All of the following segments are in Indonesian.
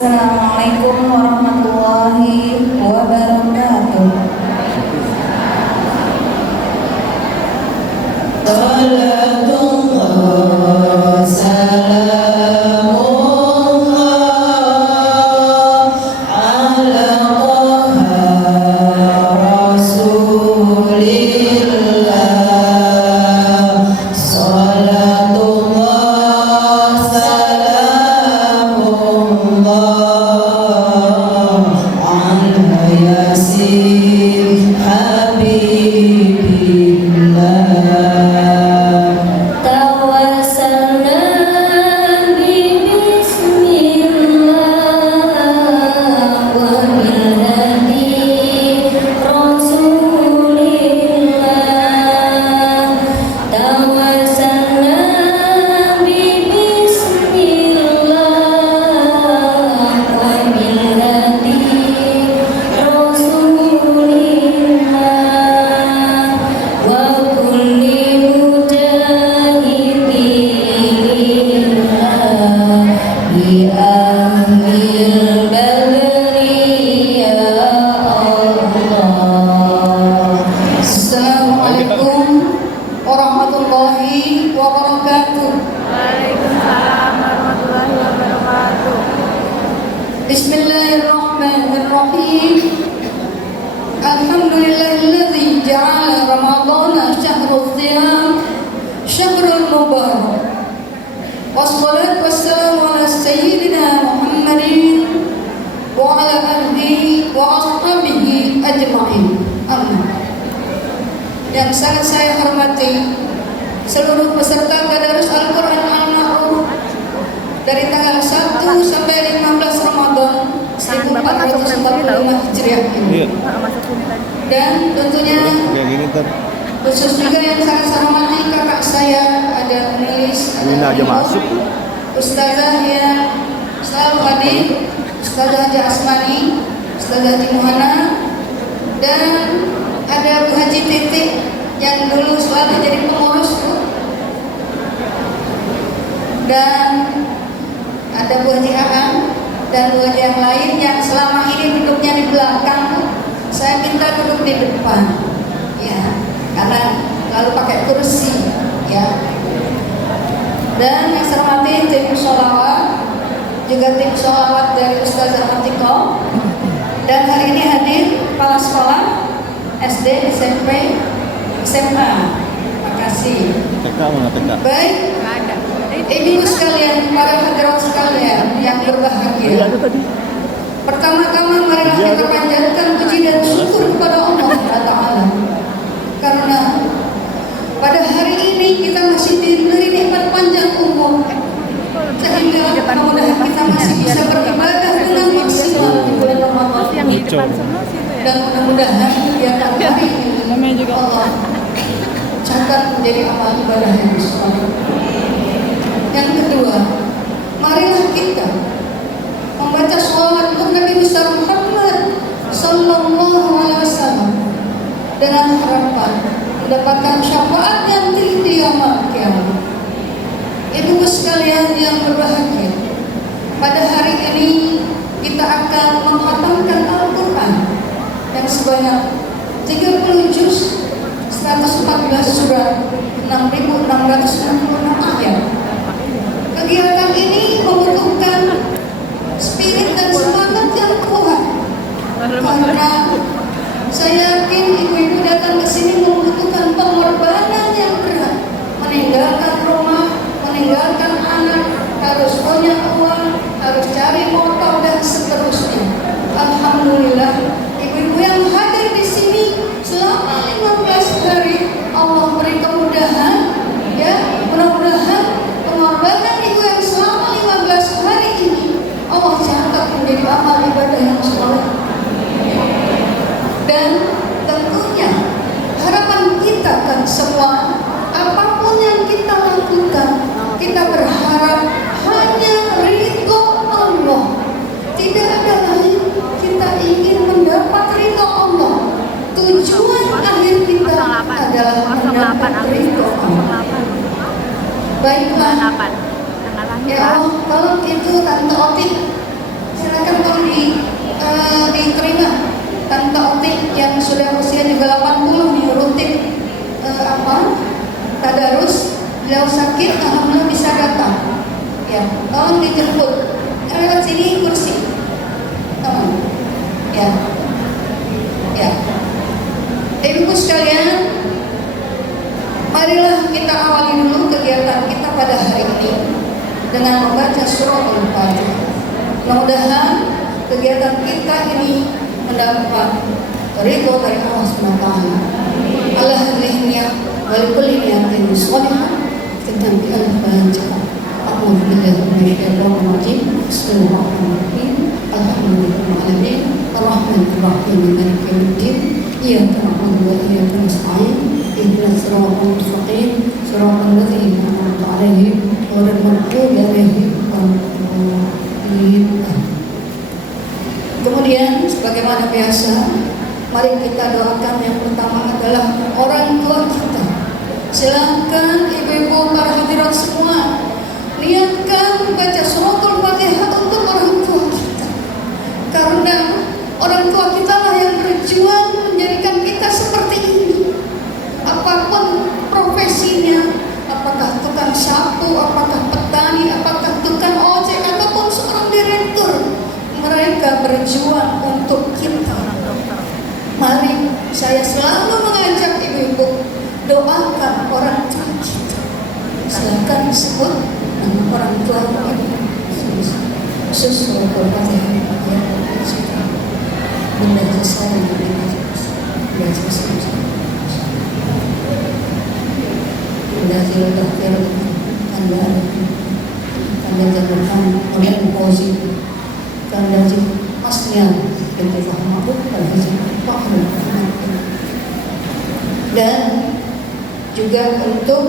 Assalamualaikum warahmatullahi wabarakatuh. Salatullah salamullah ala Taha Rasulillah. Salatullah salamullah ala Yasin Habibillah. Tawassalna bismillah wa bil hadi Rasulillah. Tawassalna bismillah wa bil hadi Rasulillah wa kulli mujahidin bi ahlil badri ya Allah. Assalamualaikum warahmatullahi wabarakatuh. Waalaikumsalam warahmatullahi wabarakatuh. Bismillahirrahmanirrahim. Alhamdulillahilladzi ja'ala Ramadhana syahrul siyam syahrul mubarak. Wassalatu wassalamu ala sayyidina Muhammadin wa ala alihi wa ashabihi ajma'in. Amin. Yang sangat saya hormati seluruh peserta Tadarus Al-Quran Al-Ma'ruf dari tanggal 1 sampai 15 Ramadan 1445 Hijriah ini. Masuk sini tadi. Dan tentunya Kayak gini ntar khusus juga yang sangat saya hormati kakak saya, ada penulis, Wina aja masuk. Ustazah yang selalu hadir, Ustazah Haji Asmani, Ustazah Haji Muhana, dan ada Bu Haji Titik yang dulu selalu jadi pengurus, dan ada Bu Haji Aan dan Bu Haji yang lain yang selama ini duduknya di belakang. Saya minta duduk di depan, ya, karena lalu pakai kursi, ya. Dan yang saya hormati tim sholawat, juga tim sholawat dari Ustazah Atiko, dan hari ini hadir kepala sekolah SD, SMP, SMA. Makasih. TK mana TK? Baik, Nggak ada. ibu sekalian, para hadirat sekalian yang berbahagia. Pertama-tama marilah kita panjatkan puji dan syukur kepada Allah Taala, karena pada hari ini kita masih diberi nikmat panjang umur, sehingga mudah-mudahan kita masih bisa beribadah dengan maksimal di bulan Ramadan. Yang di depan sana sih itu ya. Dan mudah-mudahan kegiatan hari ini Namanya juga Allah catat menjadi amal ibadah yang soleh. Yang kedua, marilah kita membaca sholawat untuk Nabi besar Muhammad Sallallahu Alaihi Wasallam dengan harapan mendapatkan syafaat yang tinggi di yaumul kiamat. Ibu sekalian yang berbahagia, pada hari ini kita akan menghatamkan Al-Quran yang sebanyak 30 juz, 114 surat, 6.666 ayat. Kegiatan ini membutuhkan spirit dan semangat yang kuat, karena saya yakin ibu-ibu datang ke sini membutuhkan pengorbanan yang berat, meninggalkan rumah, meninggalkan anak, harus punya uang, harus cari motor dan seterusnya. Alhamdulillah, ibu-ibu yang hadir di sini selama 15 hari Allah beri kemudahan, ya, mudah-mudahan pengorbanan ibu yang selama 15 hari ini Allah catat menjadi amal ibadah yang soleh. Dan tentunya harapan kita kan semua, apapun yang kita lakukan, kita berharap hanya ridho Allah. Tidak ada lain, kita ingin mendapat ridho Allah. Tujuan akhir kita adalah mendapat ridho Allah. Baiklah, ya Allah, kalau itu Tante Opi silakan kalau diterima. Tante Oti yang sudah usia juga 80 nih rutin tadarus, beliau sakit, alhamdulillah bisa datang. Ya, tolong dijemput. Lewat sini kursi. Tolong. Ya. Ya. Ibu sekalian, marilah kita awali dulu kegiatan kita pada hari ini dengan membaca surah Al-Fatihah. Mudah-mudahan kegiatan kita ini mendapat ridho dari Allah SWT. Allah rihnya wal kulli niyatin shalihah. Tentang Al-Fatihah. A'udzu billahi minasyaitonir rajim. Bismillahirrahmanirrahim. Alhamdulillahil alamin. Arrahmanir rahim. Maliki yaumiddin. Iyyaka na'budu wa iyyaka nasta'in. Ihdinas siratal mustaqim. Siratal ladzina an'amta 'alaihim ghairil maghdubi 'alaihim waladdallin. Kemudian sebagaimana biasa, mari kita doakan yang pertama adalah orang tua kita. Silakan ibu-ibu para hadirat semua niatkan baca surah Al-Fatihah untuk orang tua kita. Karena orang tua kita lah yang berjuang menjadikan kita seperti ini. Apapun profesinya, apakah tukang sapu, apakah petani, apakah tukang ojek, ataupun seorang direktur, mereka berjuang untuk kita. Mari saya selalu mengajak ibu-ibu, doakan orang tua kita. Silakan sebut nama orang tua ibu. Khusus Al-Fatihah ya. Bunda jasa yang bunda jasa. Bunda jasa Kanda jatuhkan oleh Mukozi Kanda Masnya dan Fahmabuk dan juga untuk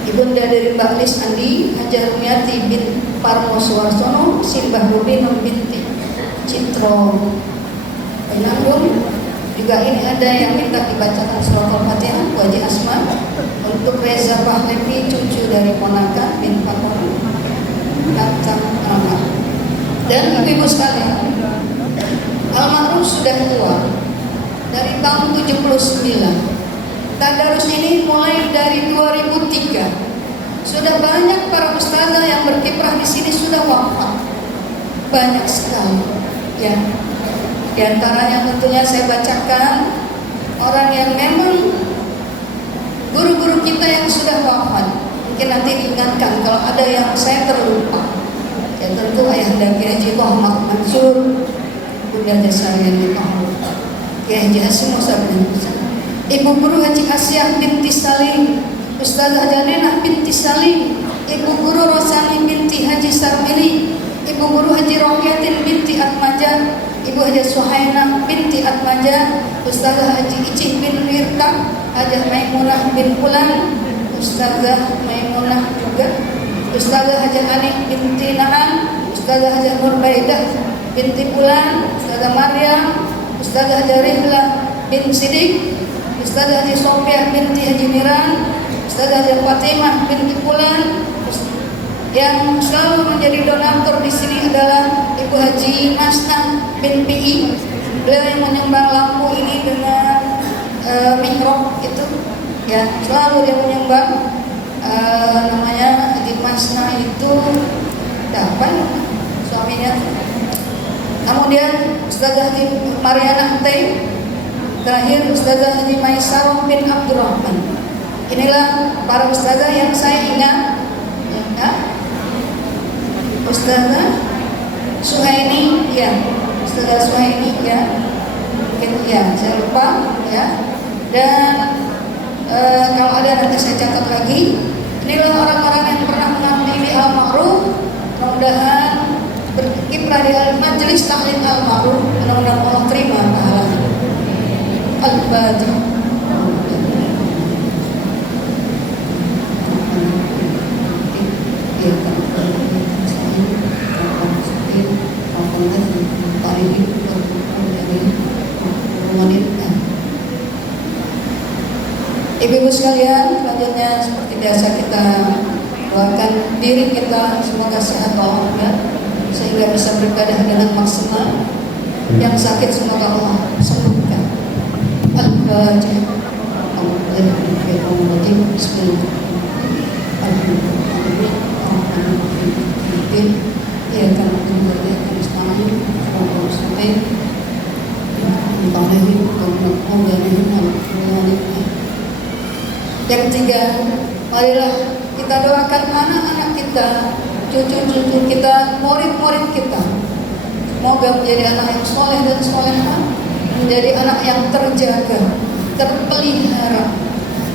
Ibunda dari Mbak Lis Andi Hajar Rumiati bin Parmo Suwarsono Simbah Rubino binti Citro Penanggung. Juga ini ada yang minta dibacakan surah Al-Fatihah Bu Haji Asma untuk Reza Bahlevi cucu dari ponakan bin Pakon Kakang Anak. Dan ibu-ibu sekalian, almarhum sudah tua dari tahun 79. Tadarus ini mulai dari 2003. Sudah banyak para ustazah yang berkiprah di sini sudah wafat. Banyak sekali. Ya. Di antaranya tentunya saya bacakan orang yang memang guru-guru kita yang sudah wafat. Mungkin nanti diingatkan kalau ada yang saya terlupa. Ya tentu Ayahanda Kiai Haji Muhammad Mansur, Bunda Jasarian Muhammad, Kiai Haji Hasim Musa bin Musa, Ibu Guru Haji Asyah binti Salim, Ustazah Jalinah binti Salim, Ibu Guru Rosani binti Haji Sarmili, Ibu Guru Haji Rohyatin binti Atmaja, Ibu Haji Suhainah binti Atmaja, Ustazah Haji Icih bin Wirta, Hajah Maimunah bin Pulan, Ustazah Maimunah juga, Ustazah Haji Anik binti Naan, Ustazah Haji Nurbaidah binti Pulan, Ustazah Maryam, Ustazah Haji Rihlah bin Sidik, Ustazah Haji Sofiah binti Haji Miran, Ustazah Haji Fatimah binti Pulan. Yang selalu menjadi donatur di sini adalah Ibu Haji Masnah bin PI. Beliau yang menyumbang lampu ini dengan mihrab itu, ya selalu dia menyumbang. Namanya Haji Masnah itu dapat suaminya. Kemudian Ustazah Haji Mariana T. Terakhir Ustazah Haji Maisarah bin Abdurrahman. Inilah para ustazah yang saya ingat. Ya, Ustazah Suhaini, ya, Ustazah Suhaini, ya, mungkin ya, saya lupa, ya. Dan kalau ada nanti saya catat lagi. Inilah orang-orang yang pernah mengabdi di Al-Ma'ruf. Mudah-mudahan berkiprah di Majelis Taklim Al-Ma'ruf. Mudah-mudahan Allah terima pahalanya. Al-Fatihah. Ibu-ibu sekalian, selanjutnya seperti biasa kita doakan diri kita semoga sehat walafiat, sehingga bisa beribadah dengan maksimal. Yang sakit semoga Allah sembuhkan. Al-Fatihah. Yang ketiga, marilah kita doakan anak-anak kita, cucu-cucu kita, murid-murid kita. Semoga menjadi anak yang soleh dan solehah, menjadi anak yang terjaga, terpelihara,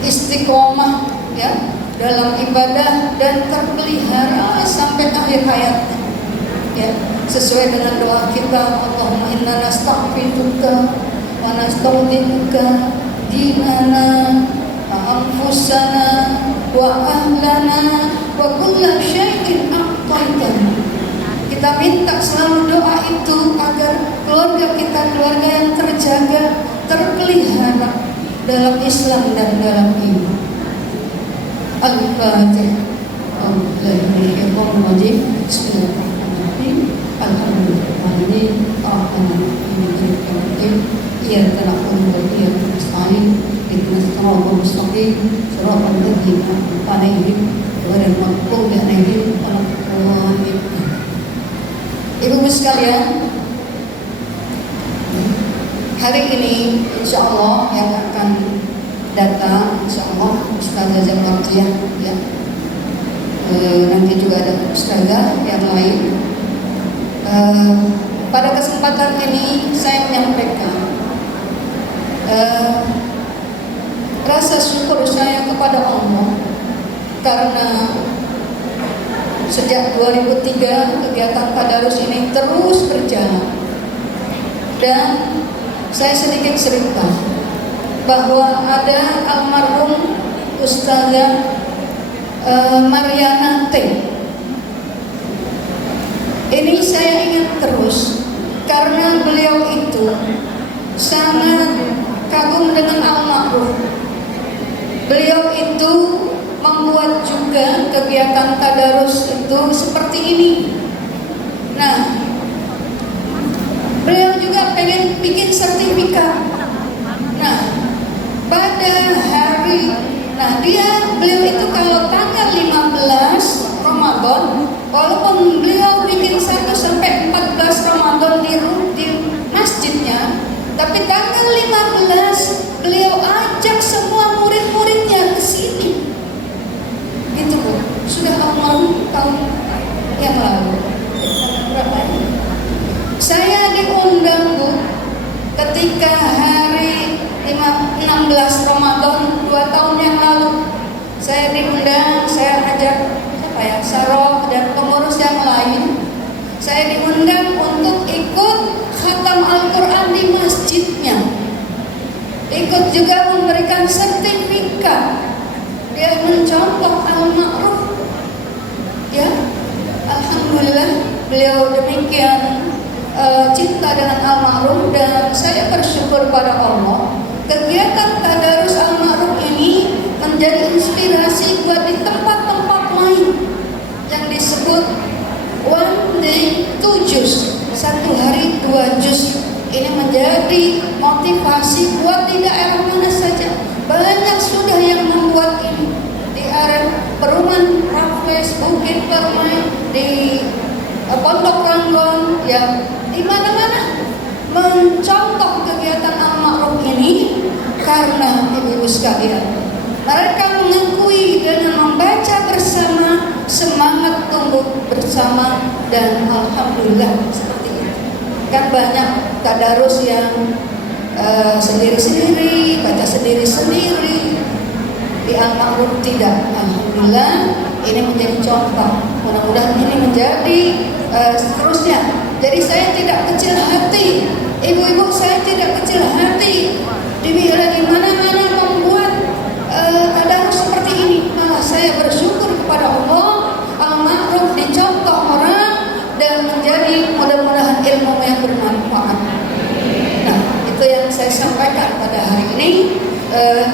istiqomah ya dalam ibadah dan terpelihara sampai akhir hayatnya. Ya, sesuai dengan doa kita, Allahumma inna nastaghfiruka wa nastaghfiruka dinana wa anfusana wa ahlana wa kulla syai'in a'taitana. Kita minta selalu doa itu agar keluarga kita keluarga yang terjaga, terpelihara dalam Islam dan dalam iman. Al-Fatihah. Bismillahirrahmanirrahim. Alhamdulillahirrahmanirrahim. Ar-Rahmanirrahim. Iyyaka na'budu wa iyyaka nasta'in. Ihdinas siratal mustaqim. Siratal ladzina an'amta 'alaihim ghairil maghdubi 'alaihim waladdallin. Ibu-ibu sekalian, hari ini insya Allah yang akan datang, insya Allah Ustazah Jamartiyah ya. Nanti juga ada Ustazah yang lain. Pada kesempatan ini saya menyampaikan rasa syukur saya kepada Allah karena sejak 2003 kegiatan tadarus ini terus berjalan. Dan saya sedikit cerita bahwa ada almarhum Ustazah Mariana T. Ini saya ingat terus karena beliau itu sangat kagum dengan almarhum. Beliau itu membuat juga kegiatan tadarus itu seperti ini. Nah, beliau juga pengen bikin sertifikat. Nah, pada hari, beliau itu kalau tanggal 15 Ramadan, walaupun beliau bikin 1 sampai 14 Ramadan di masjidnya, tapi tanggal 15 beliau ajak semua murid-muridnya ke sini. Gitu Bu, sudah almarhum tahun yang lalu. Berapa ini? Saya diundang Bu ketika hari 16 Ramadan 2 tahun yang lalu. Saya diundang, saya ajak Saroh dan pengurus yang lain. Saya diundang untuk ikut khatam Al-Quran di masjidnya. Ikut juga memberikan sertifikat. Dia mencontoh almarhum. Ya, alhamdulillah beliau demikian cinta dengan almarhum, dan saya bersyukur pada Allah. Kegiatan tadarus almarhum ini menjadi inspirasi buat di tempat-tempat lain yang disebut one day 2 juz, 1 hari 2 juz. Ini menjadi motivasi buat di daerah mana saja. Banyak sudah yang membuat ini di area Perumahan Raffles, Bukit Permai, di Pondok Ranggon, yang di mana-mana mencontoh kegiatan almarhum ini. Karena ibu-ibu sekalian, mereka mengakui dengan membaca bersama, semangat tumbuh bersama, dan alhamdulillah seperti itu. Kan banyak tadarus yang sendiri-sendiri, baca sendiri-sendiri. Di almarhum tidak. Alhamdulillah ini menjadi contoh. Mudah-mudahan ini menjadi seterusnya. Jadi saya tidak kecil hati, ibu-ibu, saya tidak kecil hati di mana-mana membuat tadarus seperti ini. Malah saya bersyukur kepada Allah, almarhum dicontoh orang dan menjadi mudah-mudahan ilmu yang bermanfaat. Nah, itu yang saya sampaikan pada hari ini.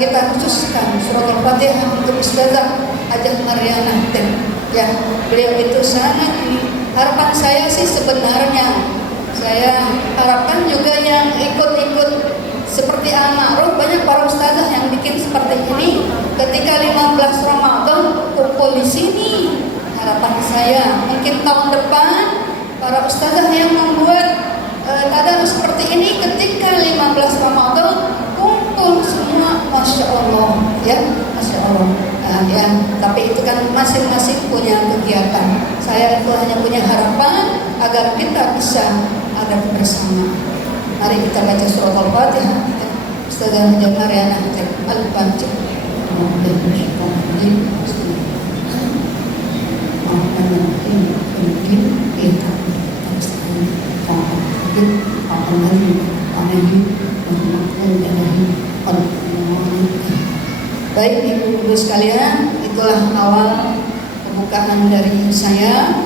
Kita khususkan surat Al-Fatihah untuk Ustazah Hajah Mariana T. Ya, beliau itu sangat ini. Harapan saya sih sebenarnya. Saya harapkan juga yang ikut-ikut seperti Al-Ma'ruf, banyak para ustazah yang bikin seperti ini. Ketika 15 Ramadan kumpul di sini. Harapan saya mungkin tahun depan para ustazah yang membuat tadarus seperti ini ketika 15 Ramadan kumpul semua, Masya Allah ya, Masya Allah. Nah, ya, tapi itu kan masing-masing punya kegiatan. Saya itu hanya punya harapan agar kita bisa ada bersama. Mari kita baca surat Al-Fatihah. Ustazah Mariana Al-Fatihah. Baik ibu-ibu sekalian, itulah awal pembukaan dari saya.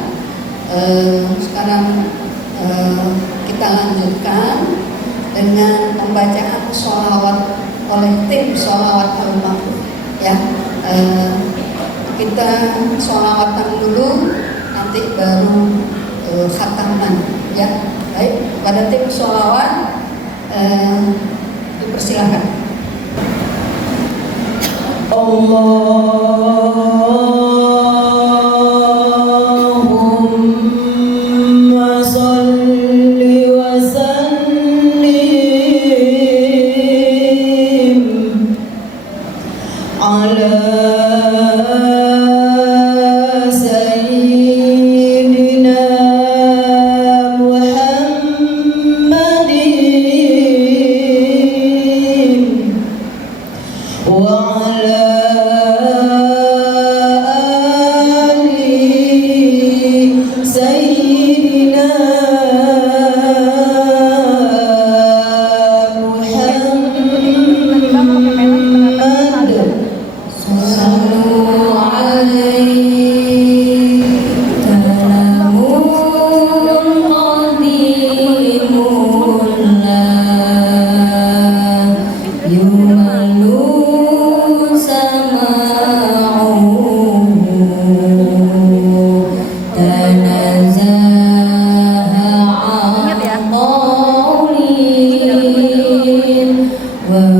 Sekarang kita lanjutkan dengan pembacaan sholawat oleh tim sholawat Al-Ma'ruf ya. Kita sholawatan dulu, nanti baru khataman ya. Baik, pada tim sholawat dipersilakan. Allahumma salli wa sallim ala sayyidina Muhammadin wa ala Wa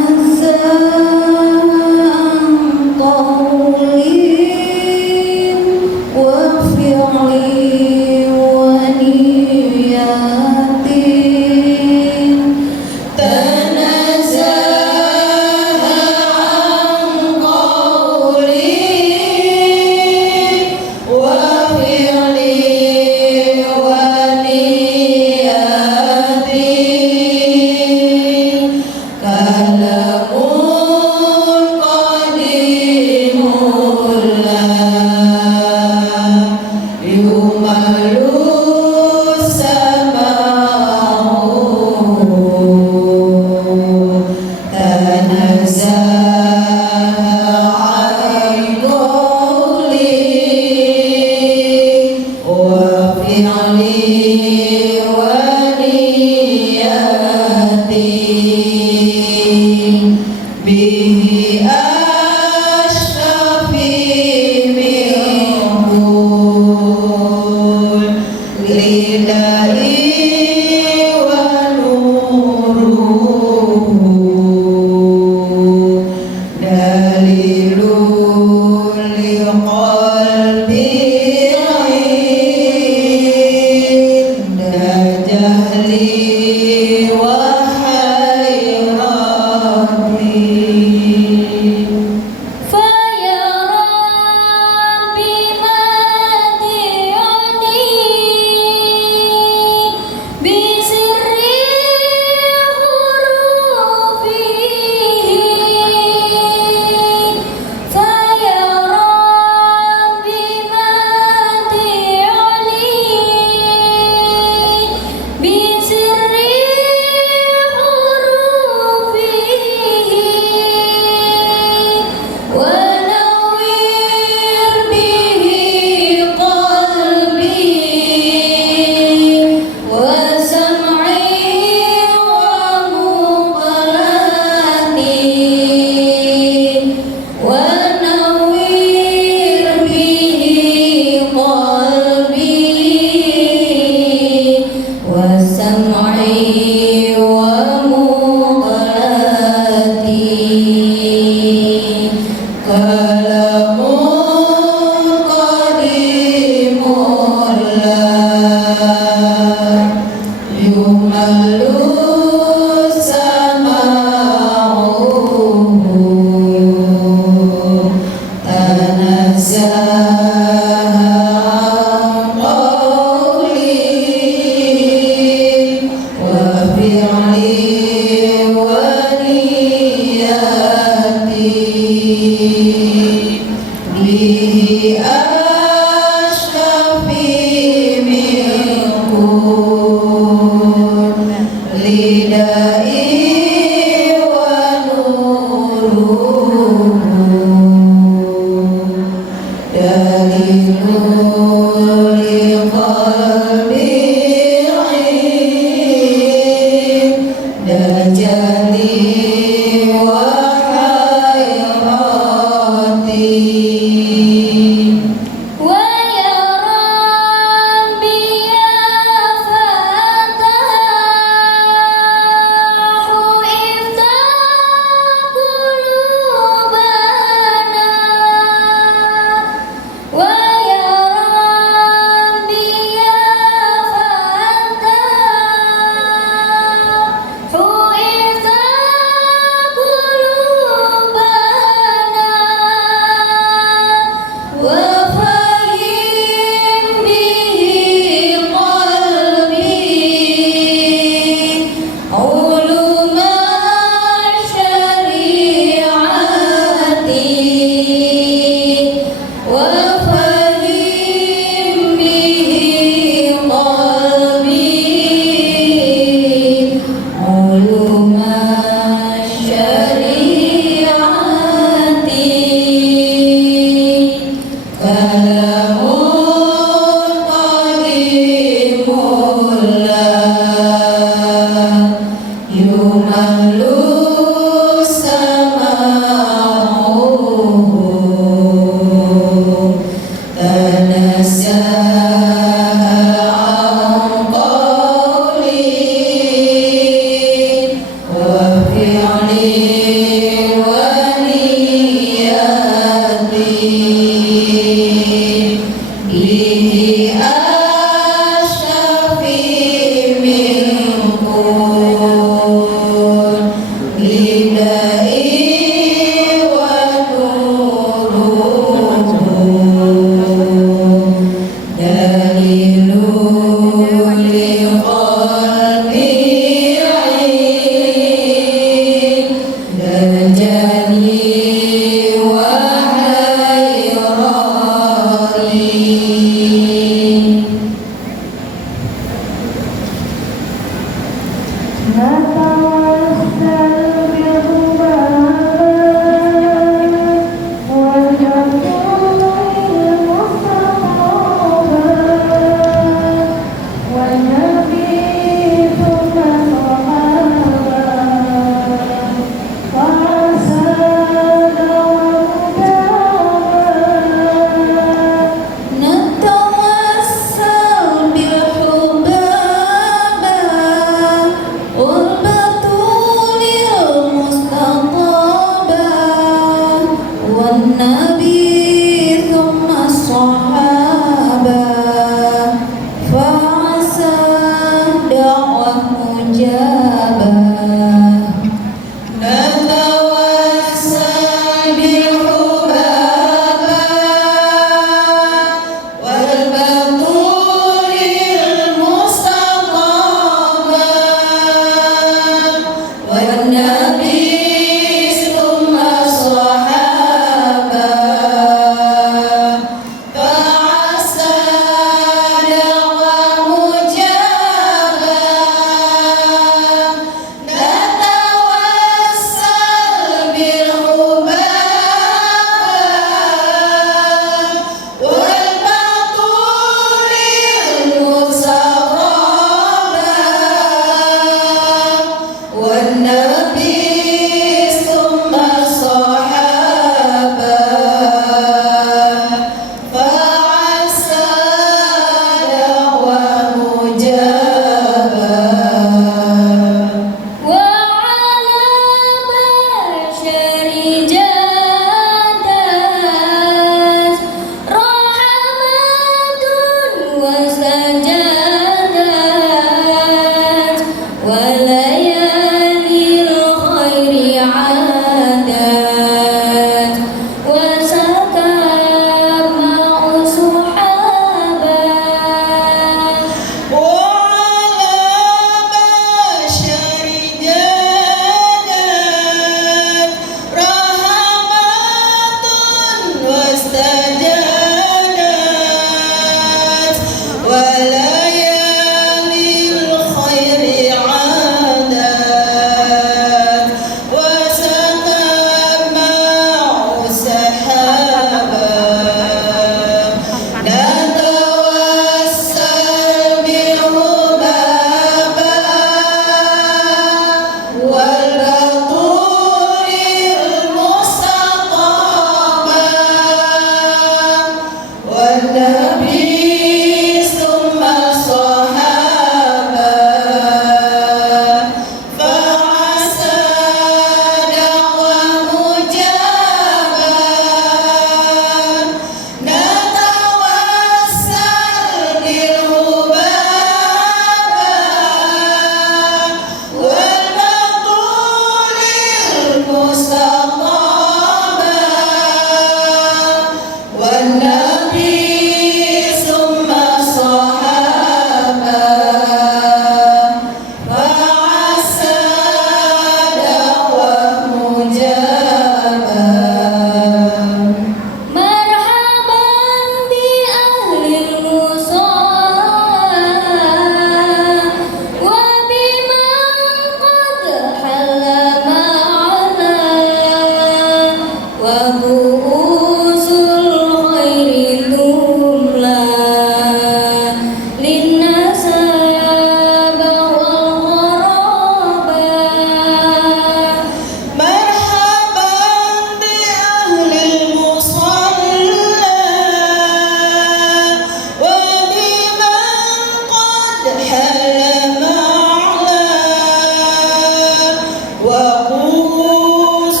رؤوس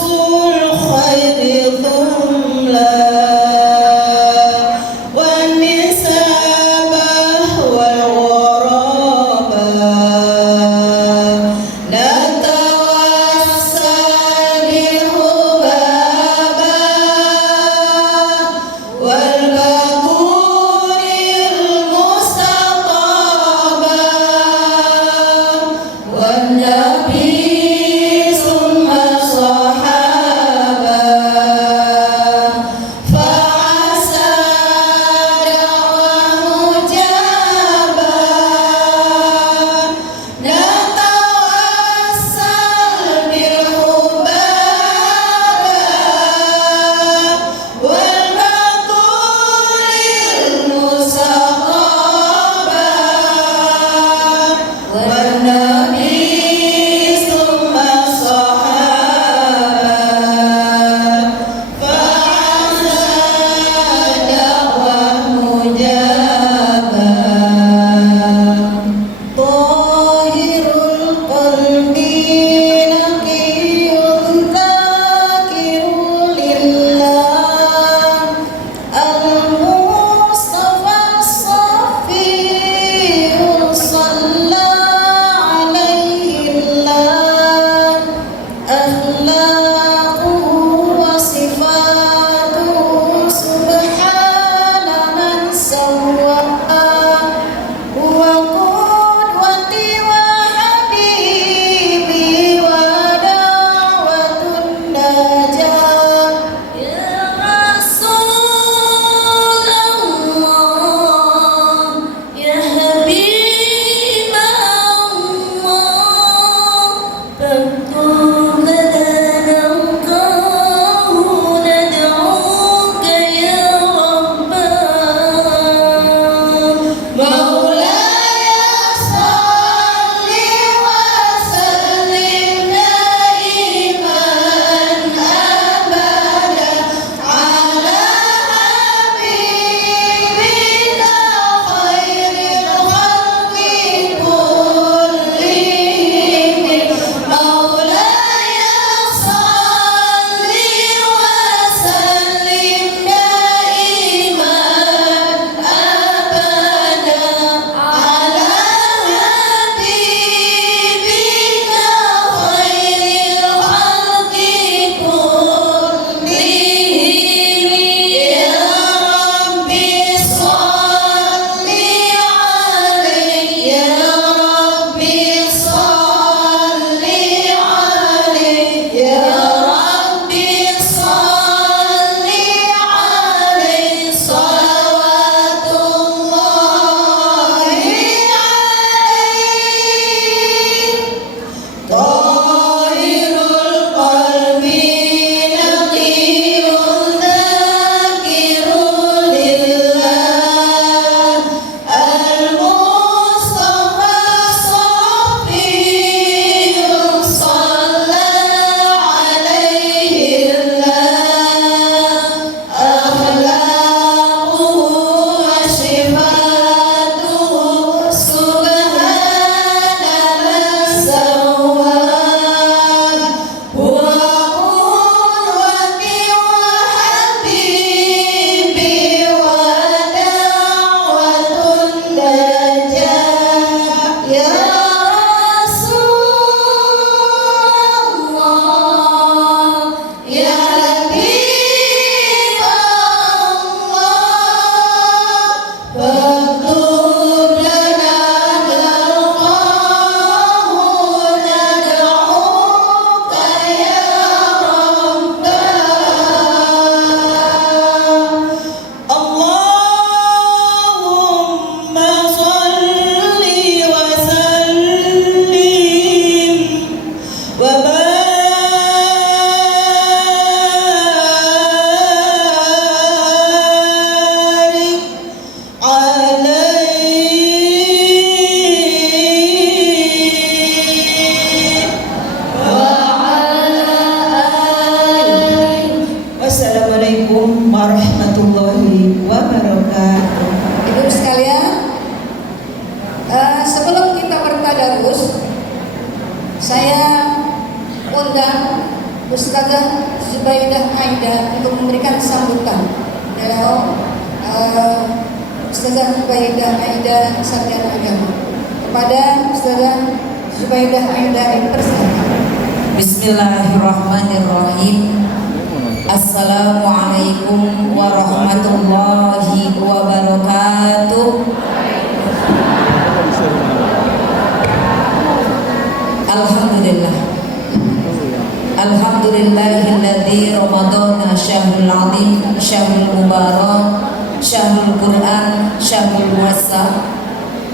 الخير ثملا والنسابة والغرابة نتوسل بالهبابة والبخور المستطابة والنبي ثم الصحابة فعسى دعوة مجابة نتوسل بالهبابة والبخور المستطابة والنبي ثم الصحابة فعسى دعوة مجابة طاهر القلب نقي ذاكر لله المصطفى الصفي صلى عليه الله أخلاقه وصفاته سبحان من سواها هو قدوتي وحبيبي ودعوة النجاة يا رسول الله يا حبيب الله فاكتب لنا Ustazah Zubaidah Aida untuk memberikan sambutan. Beliau Ustazah Zubaidah Aida Sarjana Agama. Kepada Ustazah Zubaidah Aida dipersilakan. Bismillahirrahmanirrahim. Assalamualaikum warahmatullahi wabarakatuh. Alhamdulillah. Alhamdulillahilladzi ramadana syahrul azim, syahrul mubarak, syahrul Quran, syahrul muassa.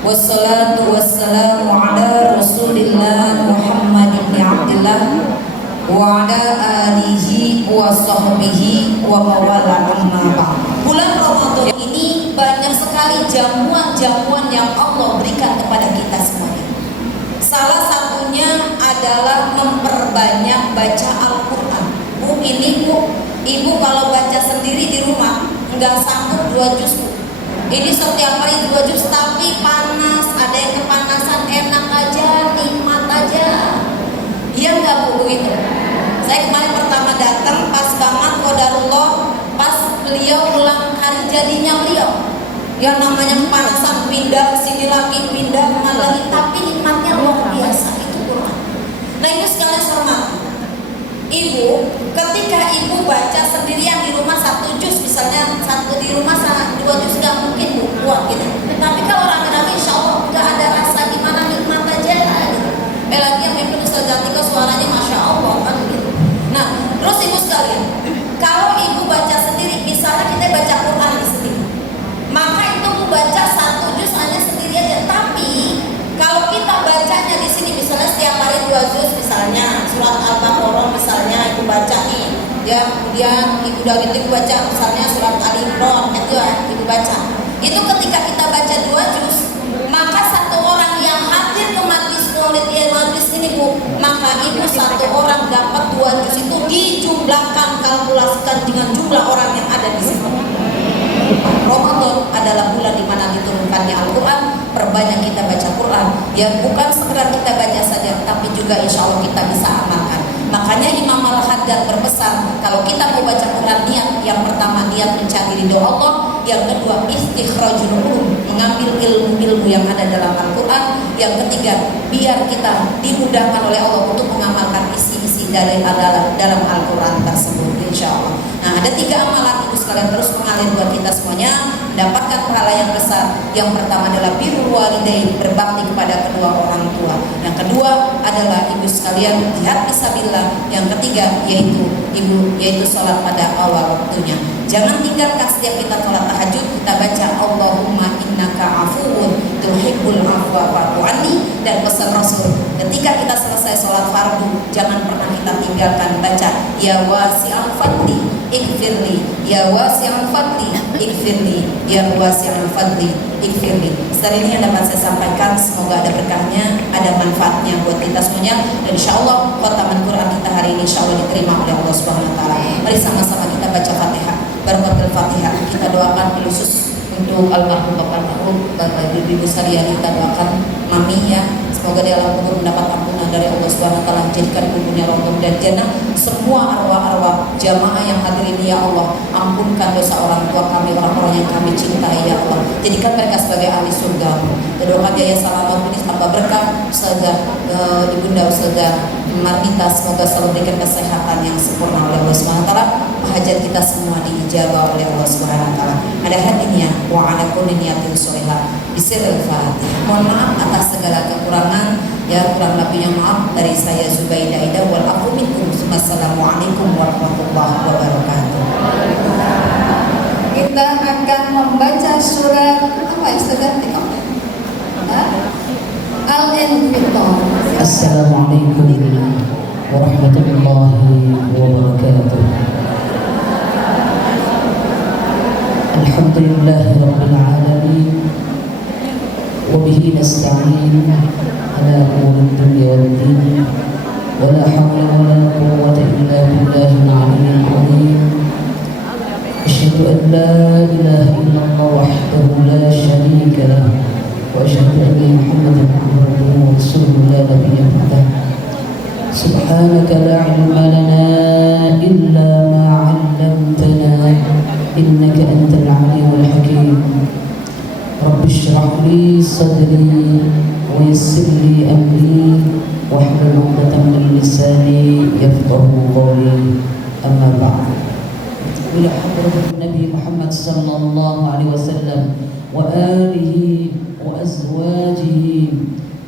Wassalatu wassalamu ala Rasulillah Muhammad ibn Abdillah wa ala alihi wa sahbihi wa mawala amma ba'd. Bulan Ramadan ini banyak sekali jamuan-jamuan yang Allah berikan kepada kita semuanya. Salah satunya adalah memperbanyak baca Al-Quran. Bu, ini Bu, Ibu kalau baca sendiri di rumah nggak sanggup 2 juz Bu. Ini setiap hari 2 juz, tapi panas, ada yang kepanasan, enak aja, nikmat aja. Iya nggak Bu begitu? Saya kemarin pertama datang pas banget qadarullah, pas beliau ulang hari jadinya beliau. Yang namanya kepanasan, pindah sini lagi, pindah lagi, tapi nikmatnya luar biasa. Itu Quran. Nah ini sekalian hormat. Ibu, ketika ibu baca sendirian di rumah 1 juz, misalnya di rumah 2 juz nggak mungkin Bu buat gitu. Tapi kalau rame-rame insya Allah nggak ada rasa gimana, nikmat aja gitu. Lagi yang mimpin Ustazah Tika suaranya masya Allah kan gitu. Nah terus ibu sekalian, kalau ibu baca sendiri, misalnya kita baca Quran di sendiri, maka itu Bu baca 1 juz hanya sendiri aja. Tapi kalau kita bacanya di sini, misalnya setiap hari 2 juz, misalnya surat Al-Baqarah misalnya ibu baca nih, ya kemudian ibu udah gitu ibu baca misalnya surat Al-Imran itu ya ibu baca. Itu ketika kita baca 2 juz, maka 1 orang yang hadir ke majlis maulid majlis ini Bu, maka ibu 1 orang dapat 2 juz itu dijumlahkan, kalkulasikan dengan jumlah orang yang ada di sini. Ramadan adalah bulan di mana diturunkannya Al-Quran. Perbanyak kita baca Quran, ya bukan sekedar kita baca saja, tapi juga insya Allah kita bisa amalkan. Makanya Imam Al-Haddad berpesan, kalau kita mau baca Quran, niat yang pertama niat mencari ridho Allah, yang kedua istikhrajul ulum, mengambil ilmu-ilmu yang ada dalam Al-Quran, yang ketiga biar kita dimudahkan oleh Allah untuk mengamalkan isi-isi dari dalam Al-Quran tersebut insya Allah. Nah ada 3 amalan itu sekalian terus mengalir buat kita semuanya mendapatkan pahala yang besar. Yang pertama adalah birrul walidain, berbakti kepada kedua orang tua. Yang kedua adalah ibu sekalian jihad fisabilillah. Yang ketiga yaitu sholat pada awal waktunya. Jangan tinggalkan setiap kita sholat tahajud kita baca Allahumma innaka afuwun tuhibbul afwa fa'fu anni, dan pesan Rasul ketika kita selesai sholat fardu jangan pernah kita tinggalkan baca ya wasi'al fadli ighfirli, ya wasi'al fadli ighfirli, ya wasi'al fadli ighfirli. Sering ini yang dapat saya sampaikan, semoga ada berkahnya, ada manfaatnya buat kita semuanya, dan insyaallah khataman Quran kita hari ini insyaallah diterima oleh Allah Subhanahu wa taala. Mari sama-sama kita baca Fatihah. Barakatul Fatihah kita doakan khusus untuk almarhum Bapak Marhum, Bapak Ibu sekalian kita doakan Mami ya, semoga di alam kubur mendapat ampunan dari Allah Subhanahu wa taala, jadikan kuburnya rombong dan jannah. Semua arwah-arwah jamaah yang hadir ini ya Allah, ampunkan dosa orang tua kami, orang-orang yang kami cintai ya Allah, jadikan mereka sebagai ahli surga. Doakan dia ya selamat ini tanpa berkah Ustazah Ibunda Ustazah Marnita, semoga selalu diberikan kesehatan yang sempurna oleh Allah Subhanahu wa taala, hajat kita semua diijabah oleh Allah Subhanahu wa taala. Ada hadinya wa ala kulli niyatin sholihah bisirril Fatihah. Mohon maaf atas segala kekurangan ya, kurang lebihnya maaf dari saya Zubaidah Aida wal afu minkum. Wassalamualaikum warahmatullahi wabarakatuh. Kita akan membaca surat apa ya Ustazah? Al-Infitar. Assalamualaikum warahmatullahi wabarakatuh. Alhamdulillahi rabbil alamin wa bihi nasta'in ala umuri dunya wad din wa la hawla wa la quwwata illa billahil aliyyil azim. Asyhadu an la ilaha illallah wahdahu la syarika lah wa asyhadu anna Muhammadan abduhu wa rasuluhu la nabiyya ba'dah. Subhanaka la ilma lana صدري ويسر لي أمري واحلل عقدة من لساني يفقه قولي أما بعد إلى حضرة النبي محمد صلى الله عليه وسلم وآله وأزواجه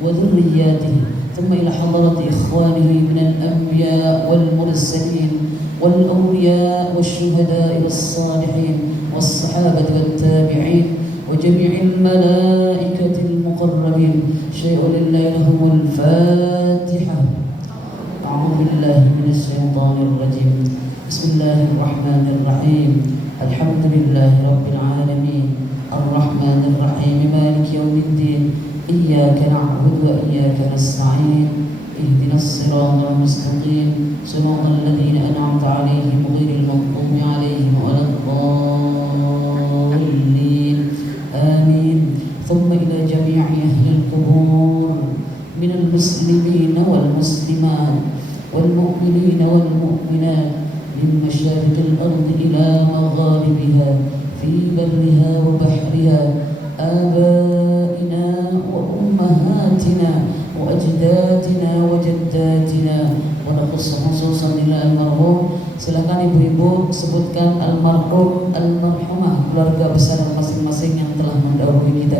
وذرياته ثم إلى حضرة إخوانه من الأنبياء والمرسلين والأولياء والشهداء والصالحين والصحابة والتابعين وجميع الملائكة المقربين. شيء لله لهم الفاتحة. أعوذ بالله من الشيطان الرجيم. بسم الله الرحمن الرحيم. الحمد لله رب العالمين الرحمن الرحيم مالك يوم الدين إياك نعبد وإياك نستعين اهدنا الصراط المستقيم صراط الذين أنعمت عليهم غير المغضوب عليهم ولا الضالين آمين. ثم إلى جميع أهل القبور من المسلمين والمسلمات والمؤمنين والمؤمنات من مشارق الأرض إلى مغاربها في برها وبحرها آبائنا وأمهاتنا وأجدادنا وجداتنا ونخص خصوصا إلى المرحوم. Silakan ibu-ibu sebutkan almarhum, almarhumah, keluarga besar masing-masing yang telah mendahului kita.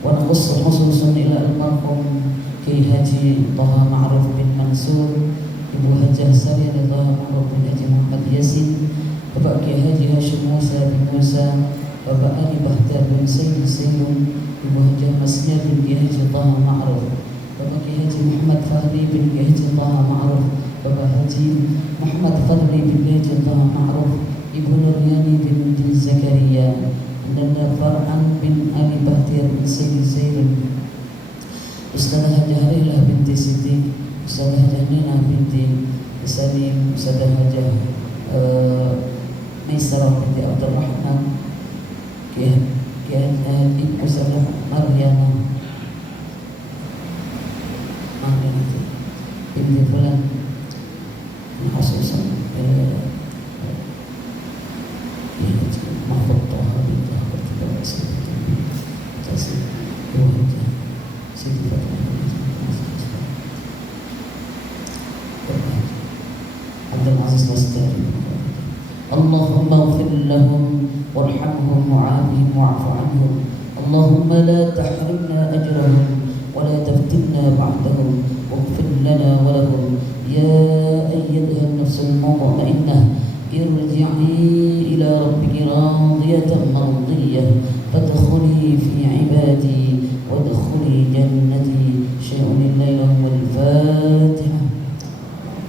Wa naqussu khususan ila almarhum Kiai Haji Thaha Ma'ruf bin Mansur, Ibu Hajah Sariyah Thaha Ma'ruf bin Haji Muhammad Yasin, Bapak Kiai Haji Hashim Musa bin Musa, Bapak Ali Bahtar bin Sayyid Sayyid, Ibu Hajah Masnya bin Kiai Haji Thaha Ma'ruf, Bapak Kiai Haji Muhammad Fahri bin Kiai Haji Thaha Ma'ruf, Bapak Haji Muhammad Fadli bin Kiai Haji Thaha Ma'ruf, Ibu Nuryani bin Zakaria, dan Farhan bin Ali Bahtiar bin Sayyid Sayyid, Ustazah Hajah Harilah binti Siddiq, Ustazah Hajah Nina binti Salim, Ustazah Hajah Maisarah binti Abdul Rahman, Ibu Ustazah Mariana binti Fulan, khususan Mahfud Thaha binti Ahmad Abdul Aziz Lastari. Allahumma ighfir lahum warhamhum wa'afihim wa'fu anhum. Allahumma la tahrimna ajrahum wa la taftinna ba'dahum waghfir lana wa lahum. Ya ayyatuha an-nafsul mutma'innah irji'i ila rabbiki radiyatan mardiyah fadkhuli fi ibadi wadkhuli jannati. Syai'un lillahi wal Fatiha.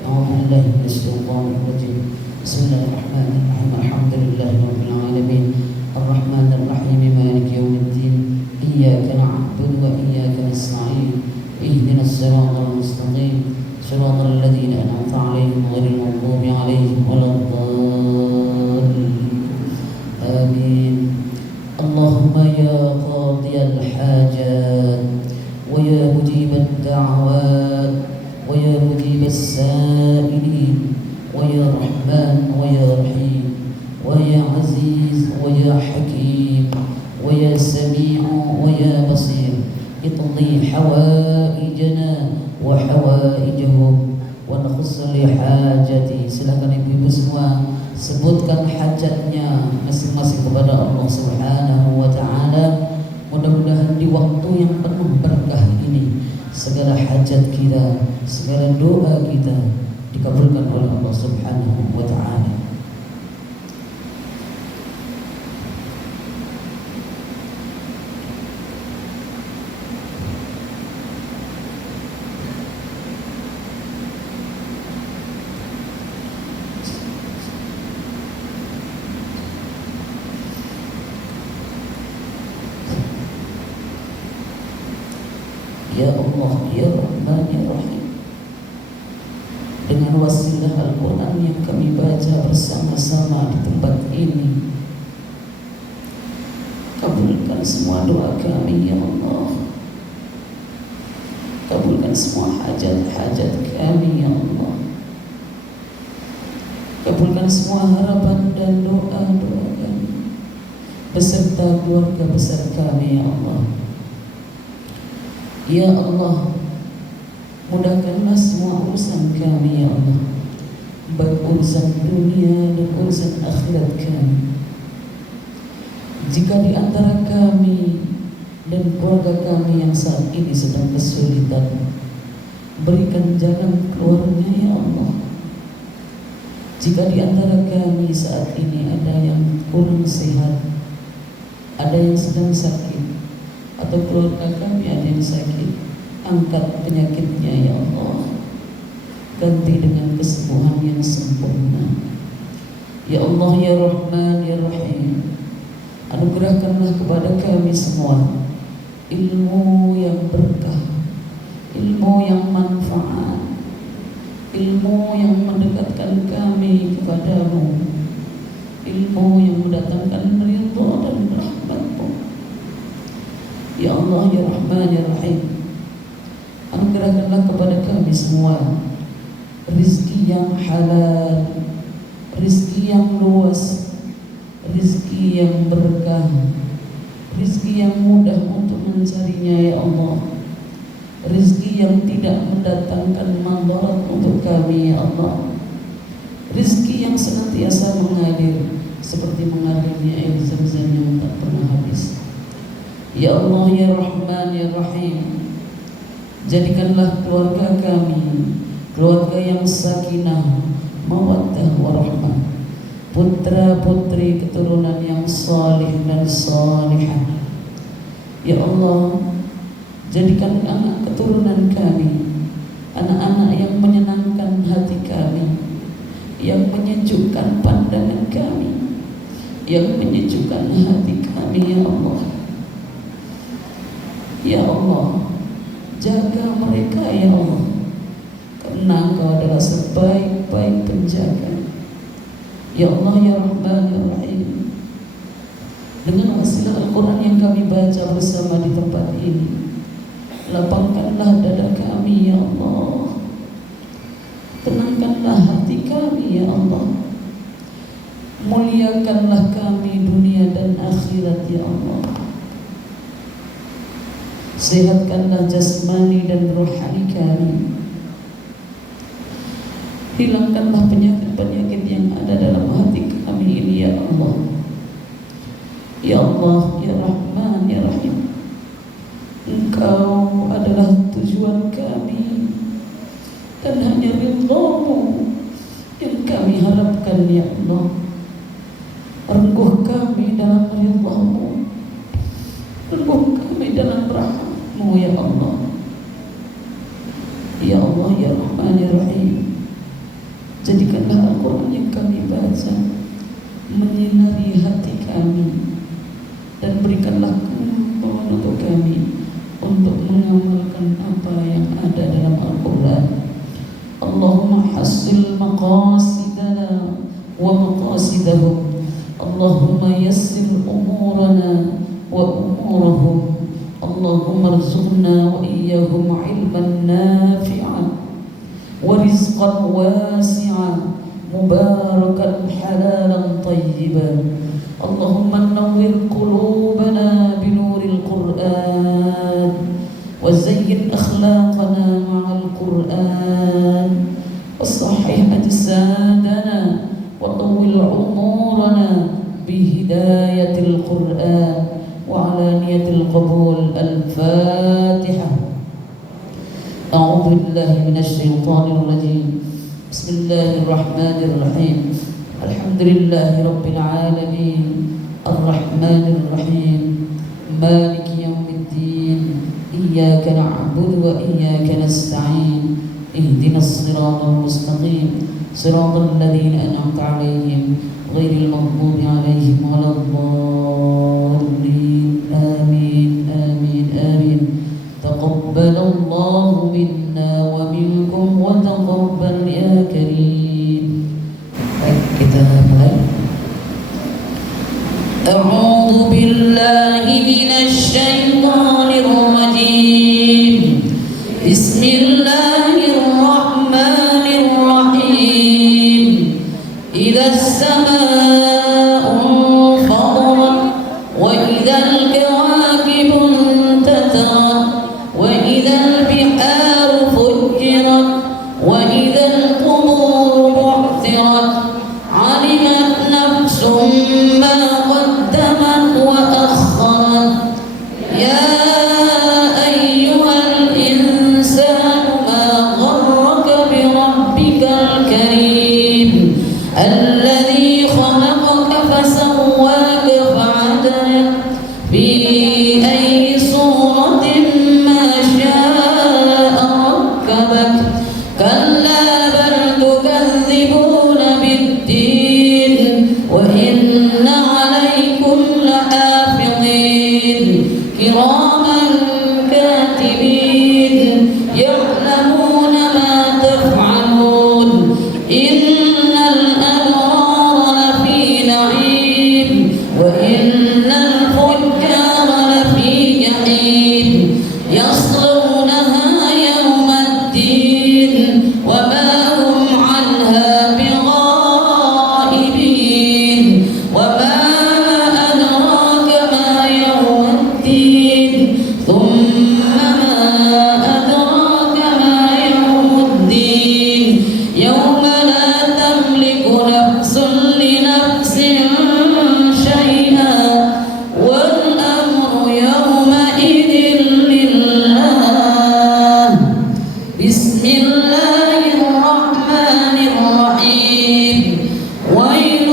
A'udzu billahi minasyaitonir rajim. Bismillahirrahmanirrahim. Alhamdulillahi rabbil alamin arrahmanir rahim maliki yaumiddin iyyaka na'budu wa iyyaka nasta'in ihdinas siratal mustaqim siratal ladzina an'amta 'alaihim ghairil maghdubi 'alaihim waladdallin. Amin. Allahumma ya qadiyal hajat wa ya mujibad da'awat wa ya mujibas sa'ilin wa ya rahman wa ya rahim wa ya aziz wa ya hakim wa ya sami'u wa ya basir iqdi hawaijana wa hawaijahum wa nakhussu li hajati. Silakan ibu-ibu semua sebutkan hajatnya masing-masing kepada Allah Subhanahu wa ta'ala. Mudah-mudahan di waktu yang penuh berkah ini segala hajat kita, segala doa kita dikabulkan oleh Allah Subhanahu wa ta'ala. Ya Allah, Ya Rahman, Ya Rahim, dengan wasilah Al-Quran yang kami baca bersama-sama di tempat ini, kabulkan semua doa kami ya Allah. Kabulkan semua hajat-hajat kami ya Allah. Kabulkan semua harapan dan doa-doa kami beserta keluarga besar kami ya Allah. Ya Allah, mudahkanlah semua urusan kami ya Allah, baik urusan dunia dan urusan akhirat kami. Jika di antara kami dan keluarga kami yang saat ini sedang kesulitan, berikan jalan keluarnya ya Allah. Jika di antara kami saat ini ada yang kurang sehat, ada yang sedang sakit, atau keluarga kami ada yang sakit, angkat penyakitnya ya Allah, ganti dengan kesembuhan yang sempurna. Ya Allah ya Rahman ya Rahim, anugerahkanlah kepada kami semua ilmu yang berkah, ilmu yang manfaat, ilmu yang mendekatkan kami kepadamu, ilmu yang mendatangkan ridha dan rahmat-Mu. Ya Allah ya Rahman ya Rahim, anugerahkanlah kepada kami semua rizki yang halal, rizki yang luas, rizki yang berkah, rizki yang mudah untuk mencarinya ya Allah, rizki yang tidak mendatangkan madarat untuk kami ya Allah, rizki yang senantiasa mengalir seperti mengalirnya air zam-zam yang tak pernah habis. Ya Allah ya Rahman ya Rahim, jadikanlah keluarga kami keluarga yang sakinah, mawaddah warahmah, putra putri keturunan yang salih dan salihah. Ya Allah, jadikan anak keturunan kami anak-anak yang menyenangkan hati kami, yang menyejukkan pandangan kami, yang menyejukkan hati kami ya Allah. Ya Allah, jaga mereka ya Allah, karena Engkau adalah sebaik-baik penjaga. Ya Allah ya Rahman ya Rahim, dengan wasilah Al-Quran yang kami baca bersama di tempat ini, lapangkanlah dada kami ya Allah, tenangkanlah hati kami ya Allah, muliakanlah kami dunia dan akhirat ya Allah, sehatkanlah jasmani dan rohani kami, hilangkanlah penyakit-penyakit yang ada dalam hati kami ini ya Allah. Ya Allah ya Rahman ya Rahim, Engkau adalah tujuan kami dan hanya ridha-Mu yang kami harapkan ya Allah. Rengkuh kami dalam ridha-Mu, rengkuh kami dalam rahmat-Mu ya Allah. Ya Allah ya Rahman ya Rahim, jadikanlah Al-Quran yang kami baca menyinari hati kami, dan berikanlah kemampuan untuk kami untuk mengamalkan apa yang ada dalam Al-Quran. Allahumma hassil maqasidana wa maqasidahum, Allahumma yassir umurana wa umurahum, Allahumma arzuqna wa iyyahum ilman nafi'an wa rizqan wasi'an mubarakan halalan tayyiban. Allahumma nawwir qulubana binuril Qur'an wa zayyin akhlaqana ma'al Qur'an wa sahih ajsadana wa tawwil umurana bihidayatil Qur'an wa alaniyatil qabul. Al-Fatihah. A'udzu billahi minasy syaithanir rajim. Bismillahirrahmanirrahim. Alhamdulillahi rabbil alamin, arrahmanir rahim, maliki yaumiddin, iyyaka na'budu wa iyyaka nasta'in, ihdinas siratal mustaqim, siratal ladzina an'amta 'alaihim ghairil maghdubi 'alaihim waladdallin. Amin amin amin. Taqabbalallahu minna wa minkum wa taqabbal ya karim. Baik, kita mulai. A'udzu billahi minasy syaithanir rajim. Bismillahirrahmanirrahim. Idzas samaa'u fatarat wa idzal kawakibu intatarat wa الذي خلقك فسواك فعدلك في أي صورة ما شاء ركبك كلا بل تكذبون بالدين وإن عليكم لحافظين كراما كاتبين يعلمون ما تفعلون إن الأبرار لفي نعيم وإن الفجار لفي جحيم يصلونها يوم الدين وما هم عنها بغائبين وما أدراك ما يوم الدين ثم ما أدراك ما يوم الدين يوم لا تملك نفس لنفس شيئا والأمر يومئذ لله بسم الله الرحمن الرحيم ويل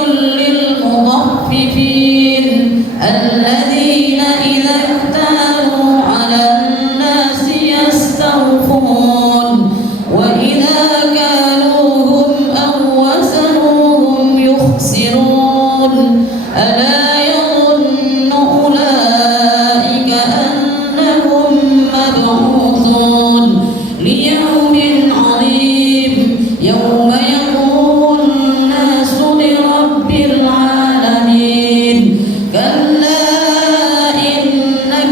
للمطففين الذين إذا اكتالوا على الناس يستوفون وإذا كالوهم أو وزنوهم يخسرون ألا يظن أولئك أنهم مبعوثون ليوم عظيم يوم يقوم الناس لرب العالمين كلا إن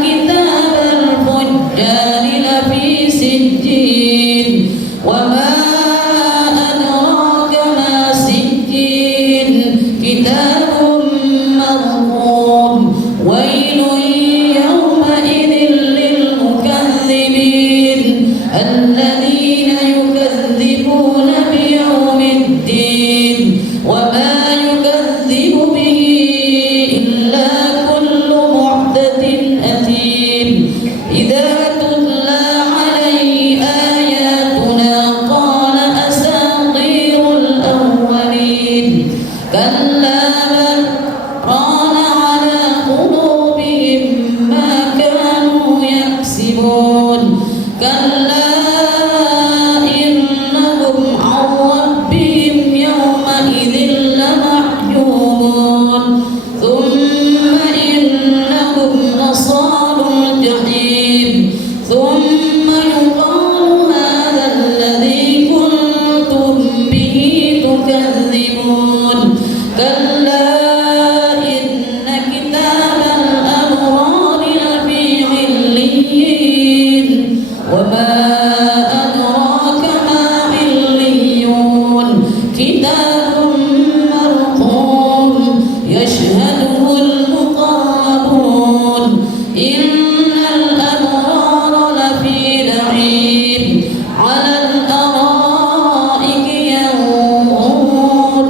كتاب الفجار لفي سجين وما أدراك ما سجين كتاب مرقوم ويل يومئذ للمكذبين الذين يكذبون بيوم الدين وما يكذب به إلا كل محدث أثيم إذا تتلى عليه آياتنا قال أساطير الأولين كلا بل ران على قلوبهم ما كانوا يكسبون كلا إنهم عن ربهم يومئذ لمحجوبون ثم إنهم لصالوا الجحيم ثم يقال هذا الذي كنتم به تكذبون كلا إن كتاب الأبرار لفي عليين وما أدراك ما عليون كتاب مرقوم يشهده المقربون إن الأبرار لفي نعيم على الأرائك ينظرون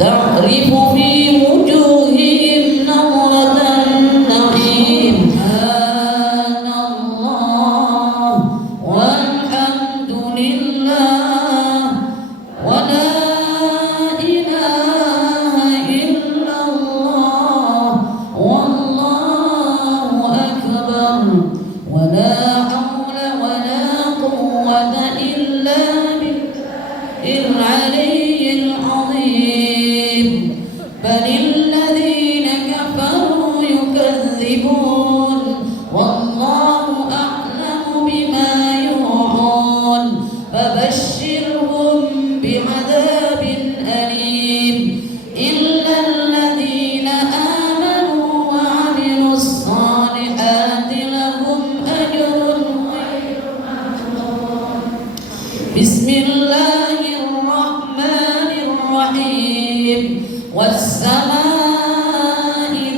تعرف في وجوههم نظرة النعيم سبحان الله والحمد لله ولا إله إلا الله والله أكبر ولا حول ولا قوة إلا بالله العلي العظيم بل الذين كفروا يكذبون والله أعلم بما يوعون فبشرهم بعذاب أليم إلا الذين آمنوا وعملوا الصالحات لهم أجر غير ممنون بسم الله الرحمن الرحيم والسماء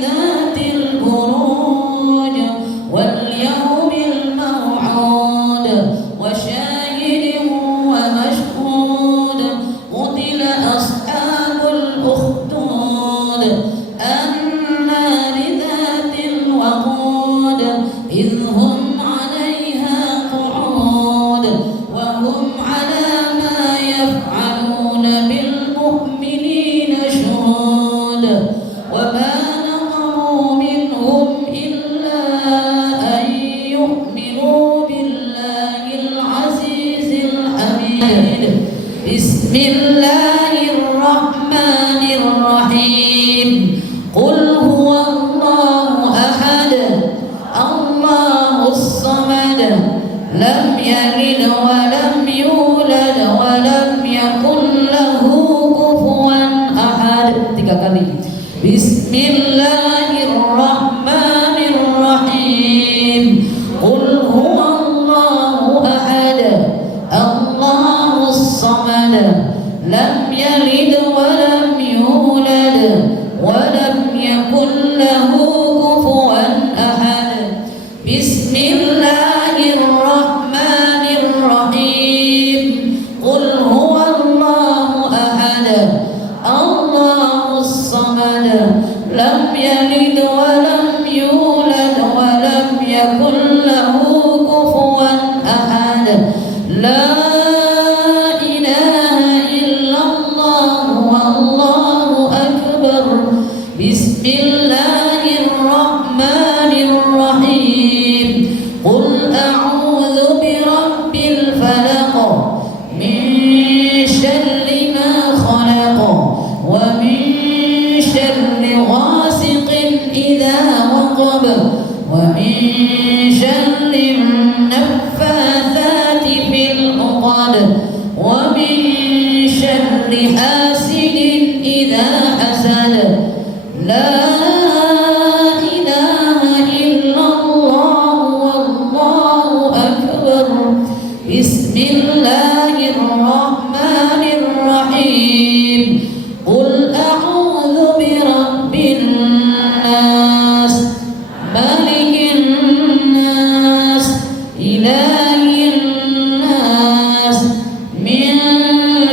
ذات البروج واليوم الموعود وشاهد ومشهود قتل أصحاب الأخدود النار ذات الوقود إذ هم عليها قعود وهم على ما يفعلون بالمؤمنين Bismillahirrahmanirrahim. Qul huwallahu ahad, Allahus samad, lam yalid wa lam yulad wa lam yakul lahu kufuwan ahad. Bismillahirrahmanirrahim. Qul huwallahu ahad, Allahus samad, lam yalid wa lam yulad wa lam yakul lahu kufuwan ahad. La ilaha illallah wallahu akbar. Bismillahirrahmanirrahim. Qul a'udzu birabbil falaq, min syarri ma khalaq, wa min syarri ghasiqin idza waqab, wa min syarri naffatsati fil 'uqad, wa min syarri hasidin idza hasad. La ilaha illallah wallahu akbar. Bismillahirrahmanirrahim. Qul a'udzu birabbin nas, malikin nas, ilahin nas, min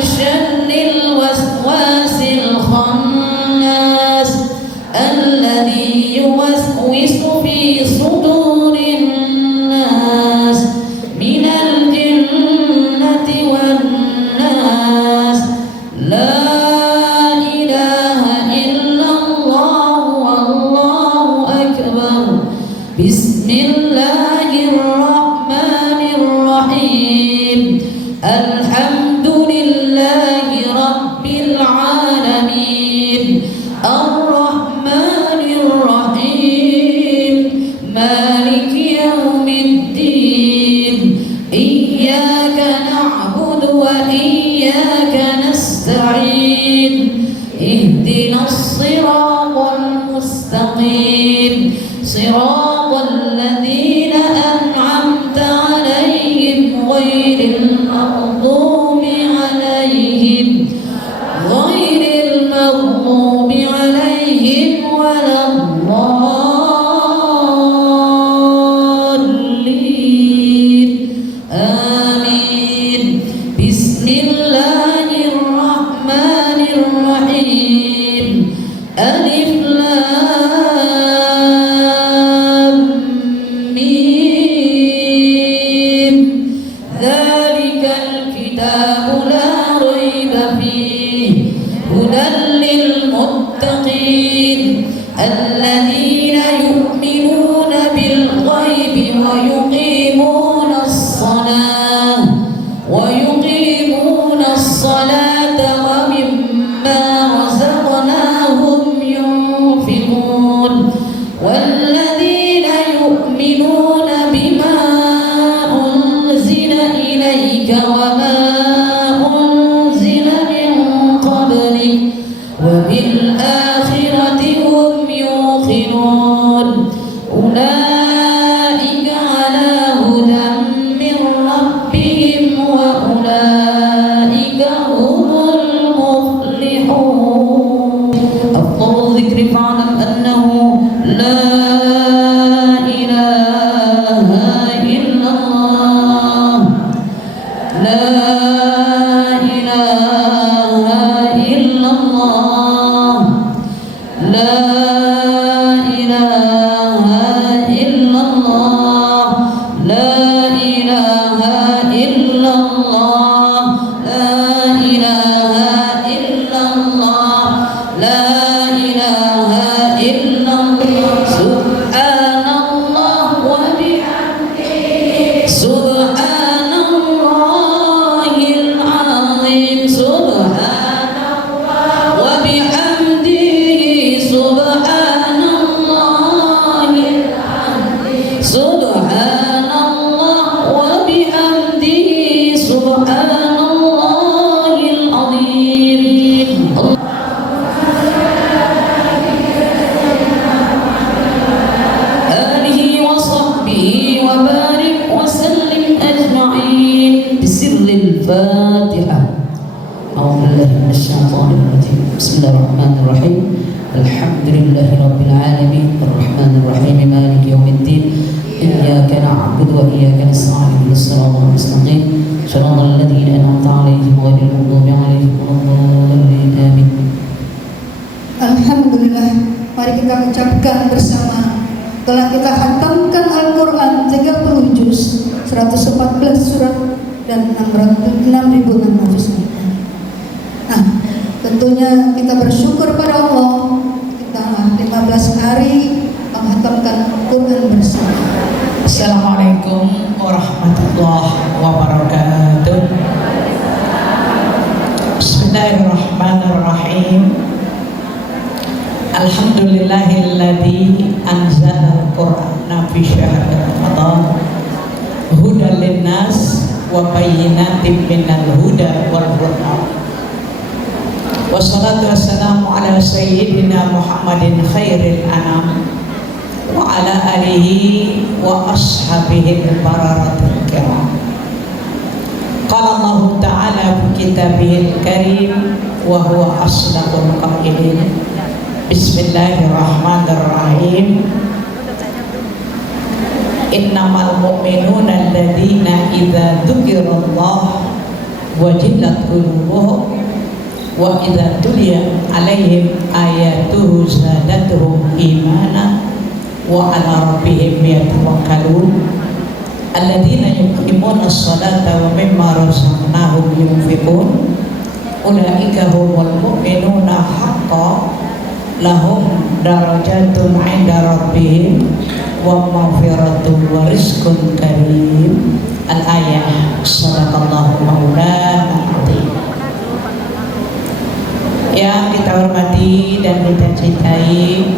syarril waswasil khannas, alladzi yuwaswisu fi sudurin nas, minal jinnati wan nas. La ilaha illallah wallahu akbar. Bismillahirrahmanirrahim. Alhamdulillahi rabbil alamin. Ar-Rahmanir Rahim. Maliki yaumiddin. Iyyaka na'budu wa iyyaka nasta'in. Ihdinas siratal mustaqim. Siratal ladzina an'amta 'alaihim ghairil maghdubi alaihim waladdallin. Amin. Bismillahirrahmanirrahim. Alif lam mim. Dzalikal kitabu la raiba fihi hudan lil muttaqin alladzina yu'minuna bil ghaibi wa yuqimunas salata wa mimma razaqnahum yunfiqun. والذين يؤمنون بما أنزل إليك وما أنزل من قبلك وبالآخرة هم يوقنون. أولئك على هدى من ربهم وأولئك هم المفلحون. أفضل الذكر فاعلم أنه لا إله إلا الله. لا إله إلا الله. لا إله إلا الله. لا إله إلا الله. لا إله إلا الله. لا إله إلا الله. سبحان الله وبحمده. سبحان الله العظيم. سبحان الله وبحمده. سبحان الله العظيم. سبحان الله وبحمده. سبحان الله العظيم. الفاتحة. أعوذ بالله من الشيطان الرجيم. بسم الله الرحمن الرحيم. الحمد لله رب العالمين الرحمن الرحيم مالك يوم الدين إياك نعبد وإياك نستعين اهدنا الصراط المستقيم صراط الذين أنعمت عليهم غير المغضوب عليهم ولا الضالين آمين. Alhamdulillah, mari kita ucapkan bersama. Telah kita khatamkan Al-Quran 30 juz, 114 surat dan 6.600. Nah, tentunya kita bersyukur pada Allah. Kita 15 hari menghatamkan Al-Quran bersama. Assalamualaikum warahmatullahi wabarakatuh. Bismillahirrahmanirrahim. Alhamdulillahilladzi anzala al-Qur'ana fi syahri Ramadan hudan linnas wa bayyinatin minal huda wal furqan. Wassalatu wassalamu ala sayyidina Muhammadin khairil anam wa ala alihi wa ashabihi al-bararatil kiram. Qala Allah Ta'ala fi kitabihil karim wa huwa asdaqul qailin. Bismillahirrahmanirrahim. Innamal mu'minuna alladzina idza dzukirallah wajilat qulubuhum wa idza tuliyat 'alaihim ayatuhu zadatuhum imana wa 'ala rabbihim yatawakkalun. Alladzina yuqimuna as-salata wa mimma razaqnahum yunfiqun. Ulaika humul mu'minuna haqqan lahum darajatun 'inda rabbihim wa maghfiratun wa rizqun karim. Al-ayah. Shadaqallahu maulana azim. Yang kita hormati dan kita cintai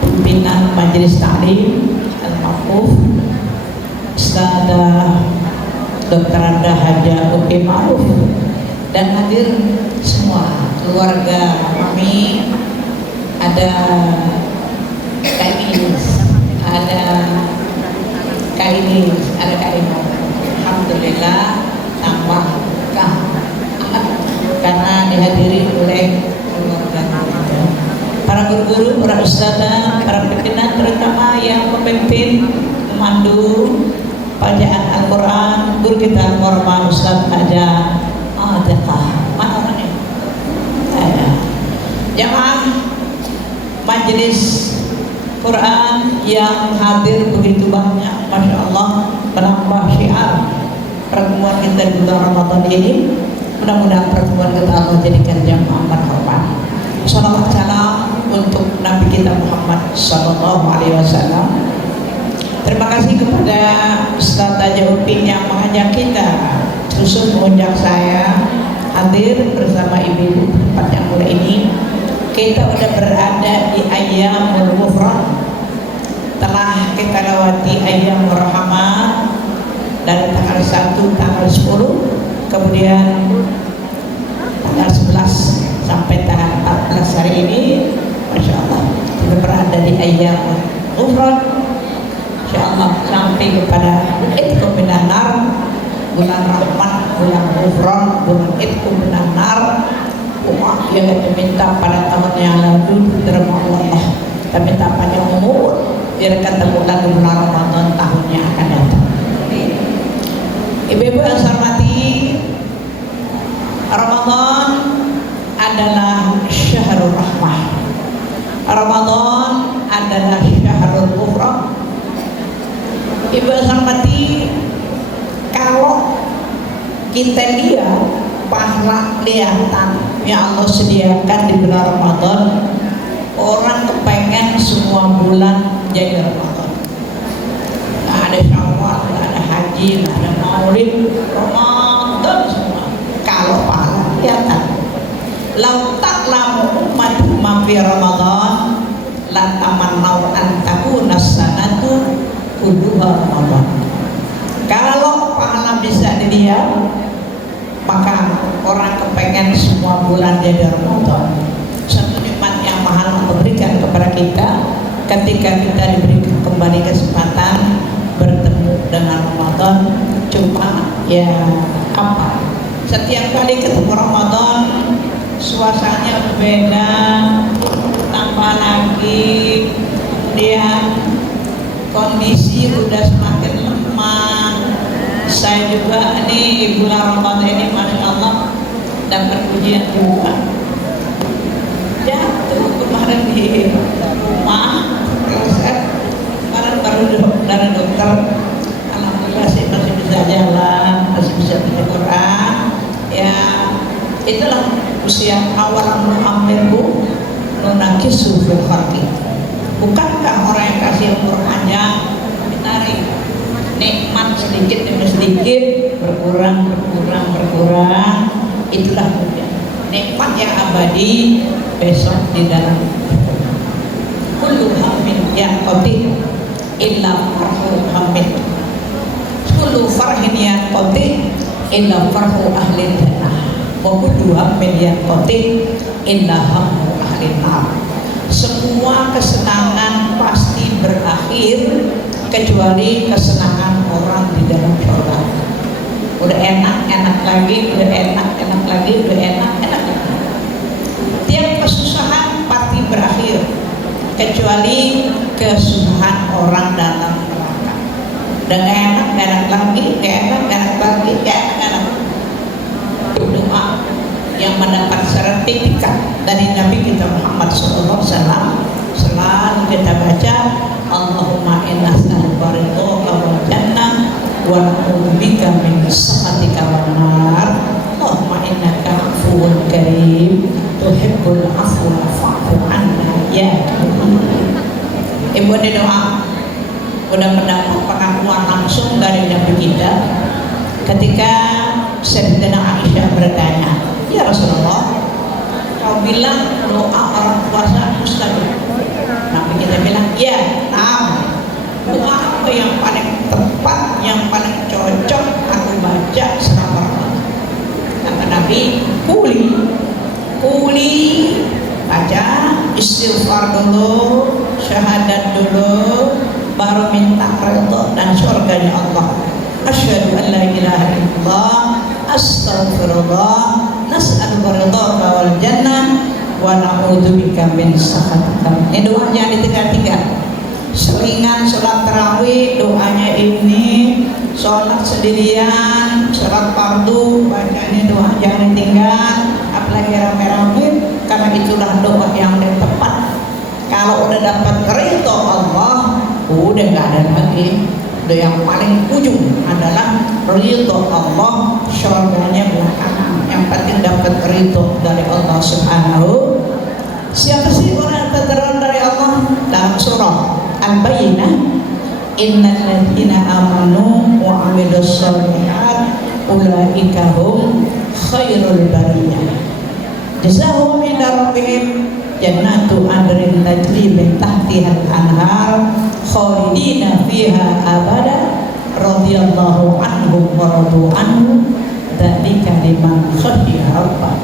pimpinan Majelis Ta'lim Al-Maquf Ustadzah Dr. Anda Haja Upi Ma'ruf dan hadir semua keluarga kami. Ada Kak Inis, ada Kak Inis, ada Kak Imo. Alhamdulillah tambah kah karena dihadiri oleh keluarga. Para guru-guru, para ustadzah, para pimpinan terutama yang memimpin, memandu bacaan Al-Quran, guru kita Al-Qur'an Ustadz Haja Adekah. Mana orangnya? Jamaah Majelis Quran yang hadir begitu banyak, Masya Allah, menambah syiar pertemuan kita di bulan Ramadan ini. Mudah-mudahan pertemuan kita Allah jadikan jamaah marhaban. Salawat salam untuk Nabi kita Muhammad Sallallahu Alaihi Wasallam. Terima kasih kepada Ustaz Haja Upi yang mengajak kita, khusus mengundang saya hadir bersama ibu tempat yang mulia ini. Kita sudah berada di Ayyamul Mufrad. Telah kita lewati Ayyamul Rahmat dari tanggal 1, tanggal 10, kemudian tanggal 11 sampai tanggal 14 hari ini. Masya Allah, kita berada di Ayyamul Mufrad. Insya Allah sampai kepada Itqu minan nar, bulan rahmat, bulan Mufrad, bulan Itqu minan nar. Umat yang kita minta pada tahun yang lalu terima Allah, kita minta panjang umur biar ketemu lagi bulan Ramadan tahun yang akan datang. Ibu-ibu yang saya hormati, Ramadan adalah syahrul rahmah. Ramadan adalah syahrul mufrad. Ibu yang saya hormati, kalau kita lihat pahala lihatan yang Allah sediakan di bulan Ramadan, orang kepengen semua bulan jadi Ramadan. Nggak ada syawal, nggak ada haji, nggak ada maulid, Ramadan semua. Kalau pahala lihatan, lau ta'lamu ummatu ma fi Ramadan la tamannau an takuna sanatu kulluha Ramadan. Kalau pahala bisa dilihat, maka orang kepengen semua bulan jadi Ramadan. Satu nikmat yang mahal Allah berikan kepada kita ketika kita diberi kembali kesempatan bertemu dengan Ramadan. Cuma ya apa? Setiap kali ketemu Ramadan suasananya berbeda, tambah lagi kemudian kondisi udah semakin lemah. Saya juga nih bulan Ramadan ini Masya Allah dapat ujian juga. Jatuh kemarin di rumah, kemarin baru dari dokter. Alhamdulillah saya masih bisa jalan, masih bisa baca Quran. Ya itulah usia awal mu'amirku nunakisu fil khalqi. Bukankah orang yang kasih umur panjang ditarik nikmat sedikit demi sedikit berkurang. Itulah nikmat yang abadi besok di dalam kullu hammin yanqati illa farhu hammin, kullu farhin yanqati illa farhu ahli jannah, wa kullu hammin yanqati illa hammu ahli nar. Semua kesenangan pasti berakhir kecuali kesenangan orang di dalam surga. Udah enak lagi, udah enak lagi. Tiap kesusahan pasti berakhir kecuali kesusahan orang dalam neraka. Dan enak lagi. Doa yang mendapat sertifikat dari Nabi kita Muhammad SAW selalu kita baca, Allahumma inna nas'aluka ridhaka wal jannah wa na'udzubika min sakhatika wan nar. Allahumma innaka 'afuwun karim tuhibbul 'afwa fa'fu 'anna ya karim. Ibu doa udah mendapat pengakuan langsung dari Nabi kita ketika Sayyidatina Aisyah bertanya, ya Rasulullah, kau bilang doa orang puasa mustajab. Nabi kita bilang, ya, doa apa yang paling tepat, yang paling cocok aku baca selama Ramadan? Kata Nabi, kuli baca istighfar dulu, syahadat dulu, baru minta ridho dan surganya Allah. Asyhadu an la ilaha illallah, astaghfirullah, nas'aluka ridhaka wal jannah wa na'udzubika min sakhatika. Ini doanya ditinggal-tinggal. Selingan sholat tarawih doanya ini, sholat sendirian, sholat fardu bacanya doa jangan ditinggal, apalagi rame-rame, karena itulah doa yang tepat. Kalau udah dapat ridho Allah, udah nggak ada lagi. Udah yang paling ujung adalah ridho Allah, surganya belakangan. Yang penting dapat ridho dari Allah Subhanahu. Siapa sih orang yang dapat ridho dari Allah? Dalam surah Al-Bayyinah, innal ladzina amanu wa 'amilus shalihat ulaika hum khairul bariyah. Jazaohum 'inda rabbihim jannatu adnin tajri min tahtihal anhar khalidina fiha abada radhiyallahu anhum wa radu anhu dzalika liman khashiya rabbah.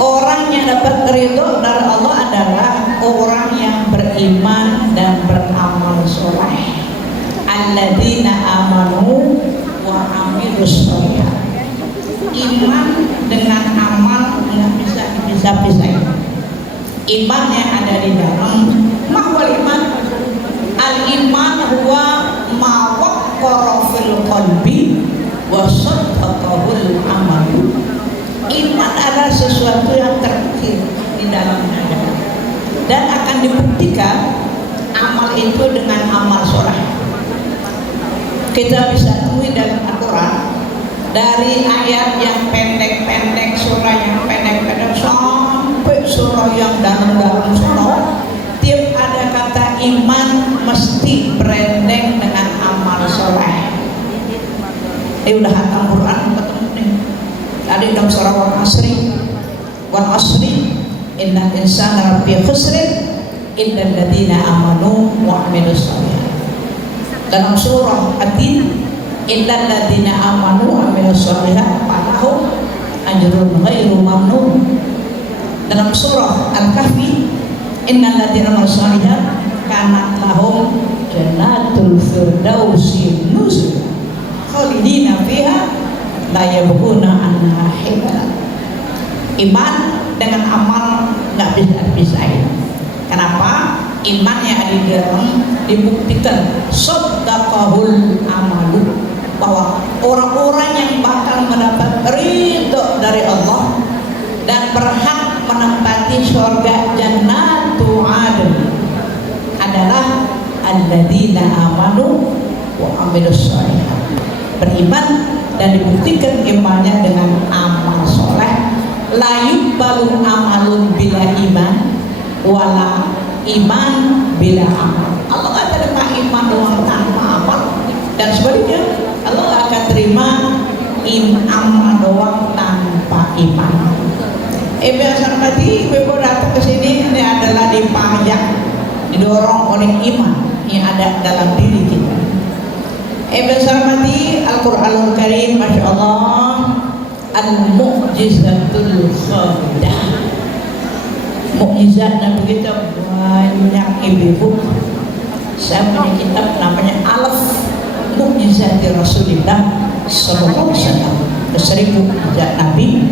Orang yang dapat ridho dari Allah adalah orang yang beriman dan beramal soleh. Alladzina amanu wa amilus sholihat. Iman dengan amal nggak bisa dipisah-pisahin. Iman yang ada di dalam mahwal iman. Al-iman huwa ma waqqara fil qalbi wa saddaqahul amalu. Iman adalah sesuatu yang terukir di dalam dada dan akan dibuktikan amal itu dengan amal soleh. Kita bisa temui dalam Al-Quran dari ayat yang pendek-pendek, surah yang pendek-pendek sampai surah yang dalam-dalam surah. Tiap ada kata iman mesti berendeng dengan amal soleh. Udah hatam Quran ketemu nih. Tadi dalam surah wal asri innal insana lafi khusrin illal ladzina amanu wa 'amilus shalihat. Dalam surah At-Tin illal ladzina amanu wa 'amilus shalihat falahum ajrun ghairu mamnun. Dalam surah Al-Kahfi innal ladzina amanu shalihat kanat lahum jannatul firdausi nuzul khalidina fiha la yabghuna anha hiwala. Iman dengan amal nggak bisa dipisahin. Kenapa? Iman yang ada di dalam dibuktikan shaddaqahul amalu, bahwa orang-orang yang bakal mendapat ridho dari Allah dan berhak menempati surga jannatu adn adalah alladzina amanu wa amilus sholihat, beriman dan dibuktikan imannya dengan amal soleh. La yuqbalu amalun bila iman wala iman bila amal. Allah akan terima iman doang tanpa amal, dan sebaliknya Allah akan terima amal doang tanpa iman. Ibu Sarmati, ibu datang ke sini, ini adalah dipajak, didorong oleh iman yang ada dalam diri kita. Ibu Sarmati, Al-Quranul Karim, Masya Allah, Al-Mu'jizatul Khalidah. Mukjizatnya begitu banyak ibu-ibu. Saya punya kitab namanya Alaf Mukjizati Rasulillah Sallallahu Alaihi Wasallam, 1000 mukjizat Nabi,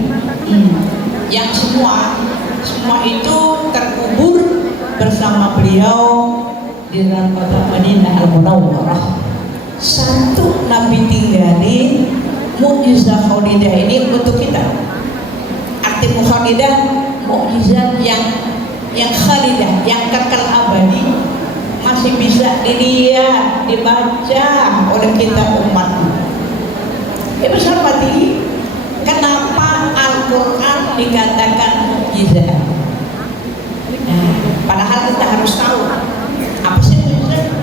yang semua itu terkubur bersama beliau di dalam kota Madinah Al-Munawwarah. Satu Nabi tinggali mukjizat Khalidah ini untuk kita. Arti Khalidah, mukjizat yang khalidah, yang kekal abadi, masih bisa dilihat, dibaca oleh kita umat. Ibu Sarmati, kenapa Al-Quran dikatakan mukjizat? Padahal kita harus tahu apa sih mukjizat.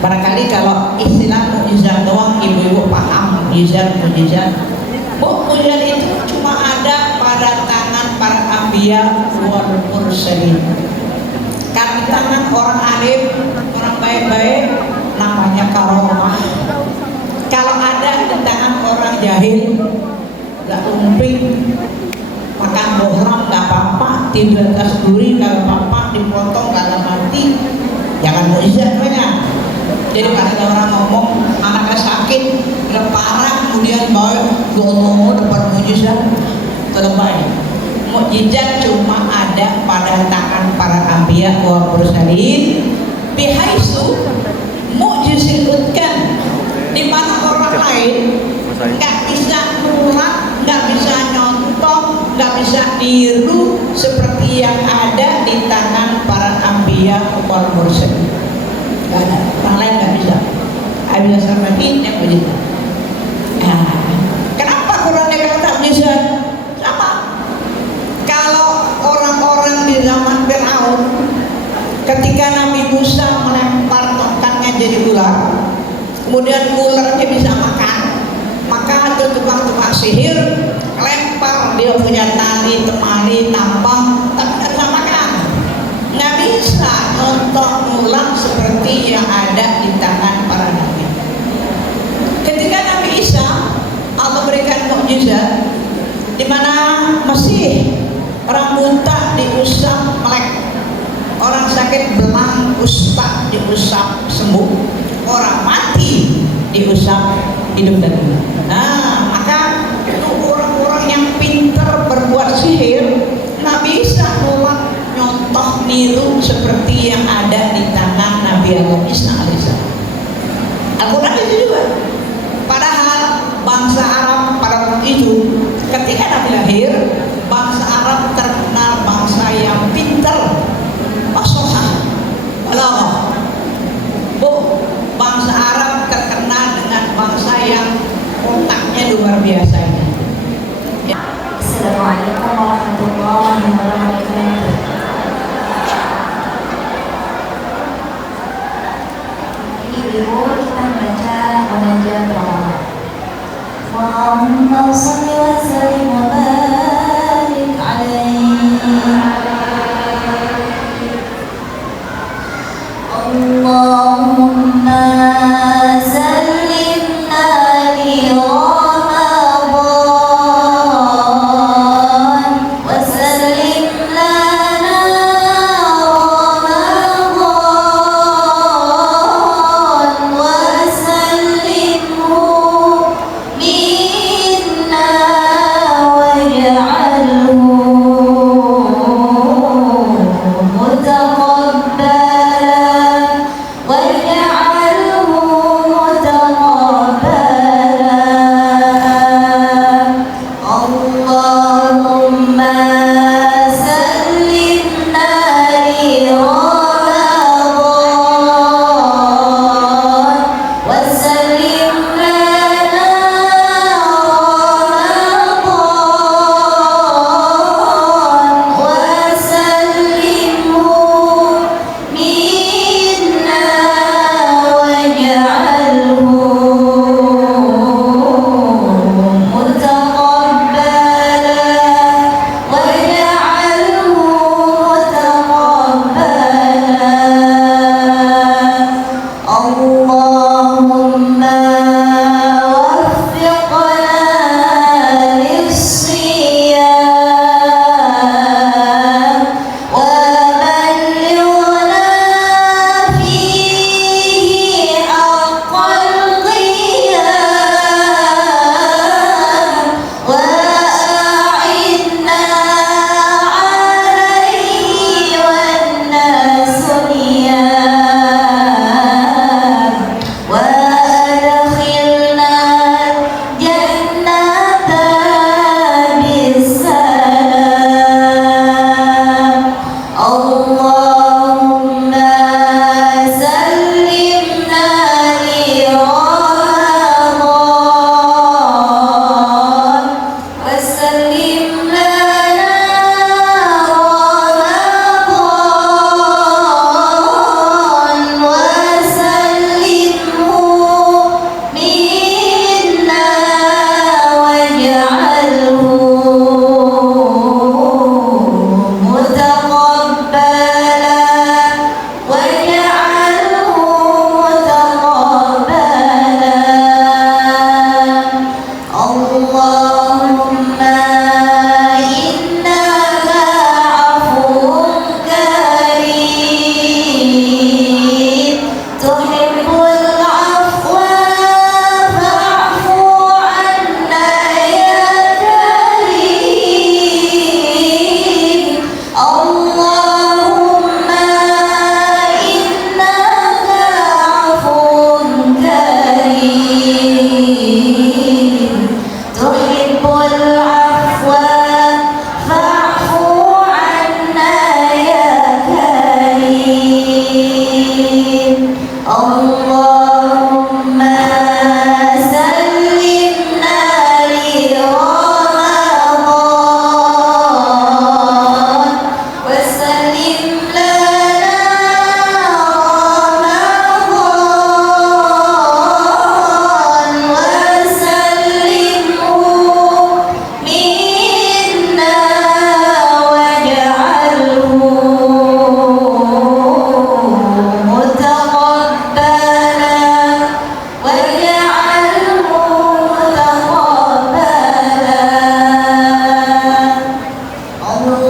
Barangkali kalau istilah mukjizat doang ibu-ibu paham mukjizat. Mukjizat itu cuma ada pada tangan para anbiya wal mursalin. Karena tangan orang alim, orang baik-baik, namanya karomah. Kalau ada di tangan orang jahil, gak umping, makan bohram gak apa-apa, tidur atas duri gak apa-apa, dipotong gak mati, jangan mukjizat banyak. Jadi pada orang ngomong anaknya sakit, udah parah, kemudian bawa ngomong depan mukjizat, terbaik. Mukjizat cuma ada pada tangan para anbiya wa mursalin, bihaisu mukjizatkan, di mana orang lain nggak bisa nular, nggak bisa nyontoh, nggak bisa niru seperti yang ada di tangan para anbiya wa mursalin. Nggak ada, orang lain nggak bisa. Abiyah Sarmati yang begitu. Kenapa Quran kata mukjizat? Sama. Kalau orang-orang di zaman Fir'aun, ketika Nabi Musa melempar tongkatnya jadi ular, kemudian ularnya bisa makan, maka itu tukang-tukang sihir lempar dia punya tali, temali, tambang, tapi nggak bisa makan. Nggak bisa nonton ulang seperti yang ada di tangan para nabi. Ketika Nabi Isa, Allah berikan mukjizat di mana masih orang buta diusap melek, orang sakit belang usap diusap sembuh, orang mati diusap hidup dan hidup. Nah, maka itu orang-orang yang pintar berbuat sihir nggak bisa nolak nyontoh niru seperti yang ada di tangan Nabi Allah Isa alaihissalam. Al-Quran itu juga. Padahal bangsa Arab pada waktu itu ketika Nabi lahir, bangsa Arab terkenal bangsa yang pintar, fasohah, balaghah. Bangsa Arab terkenal dengan bangsa yang otaknya luar biasa ini. Ya. Assalamualaikum warahmatullahi wabarakatuh.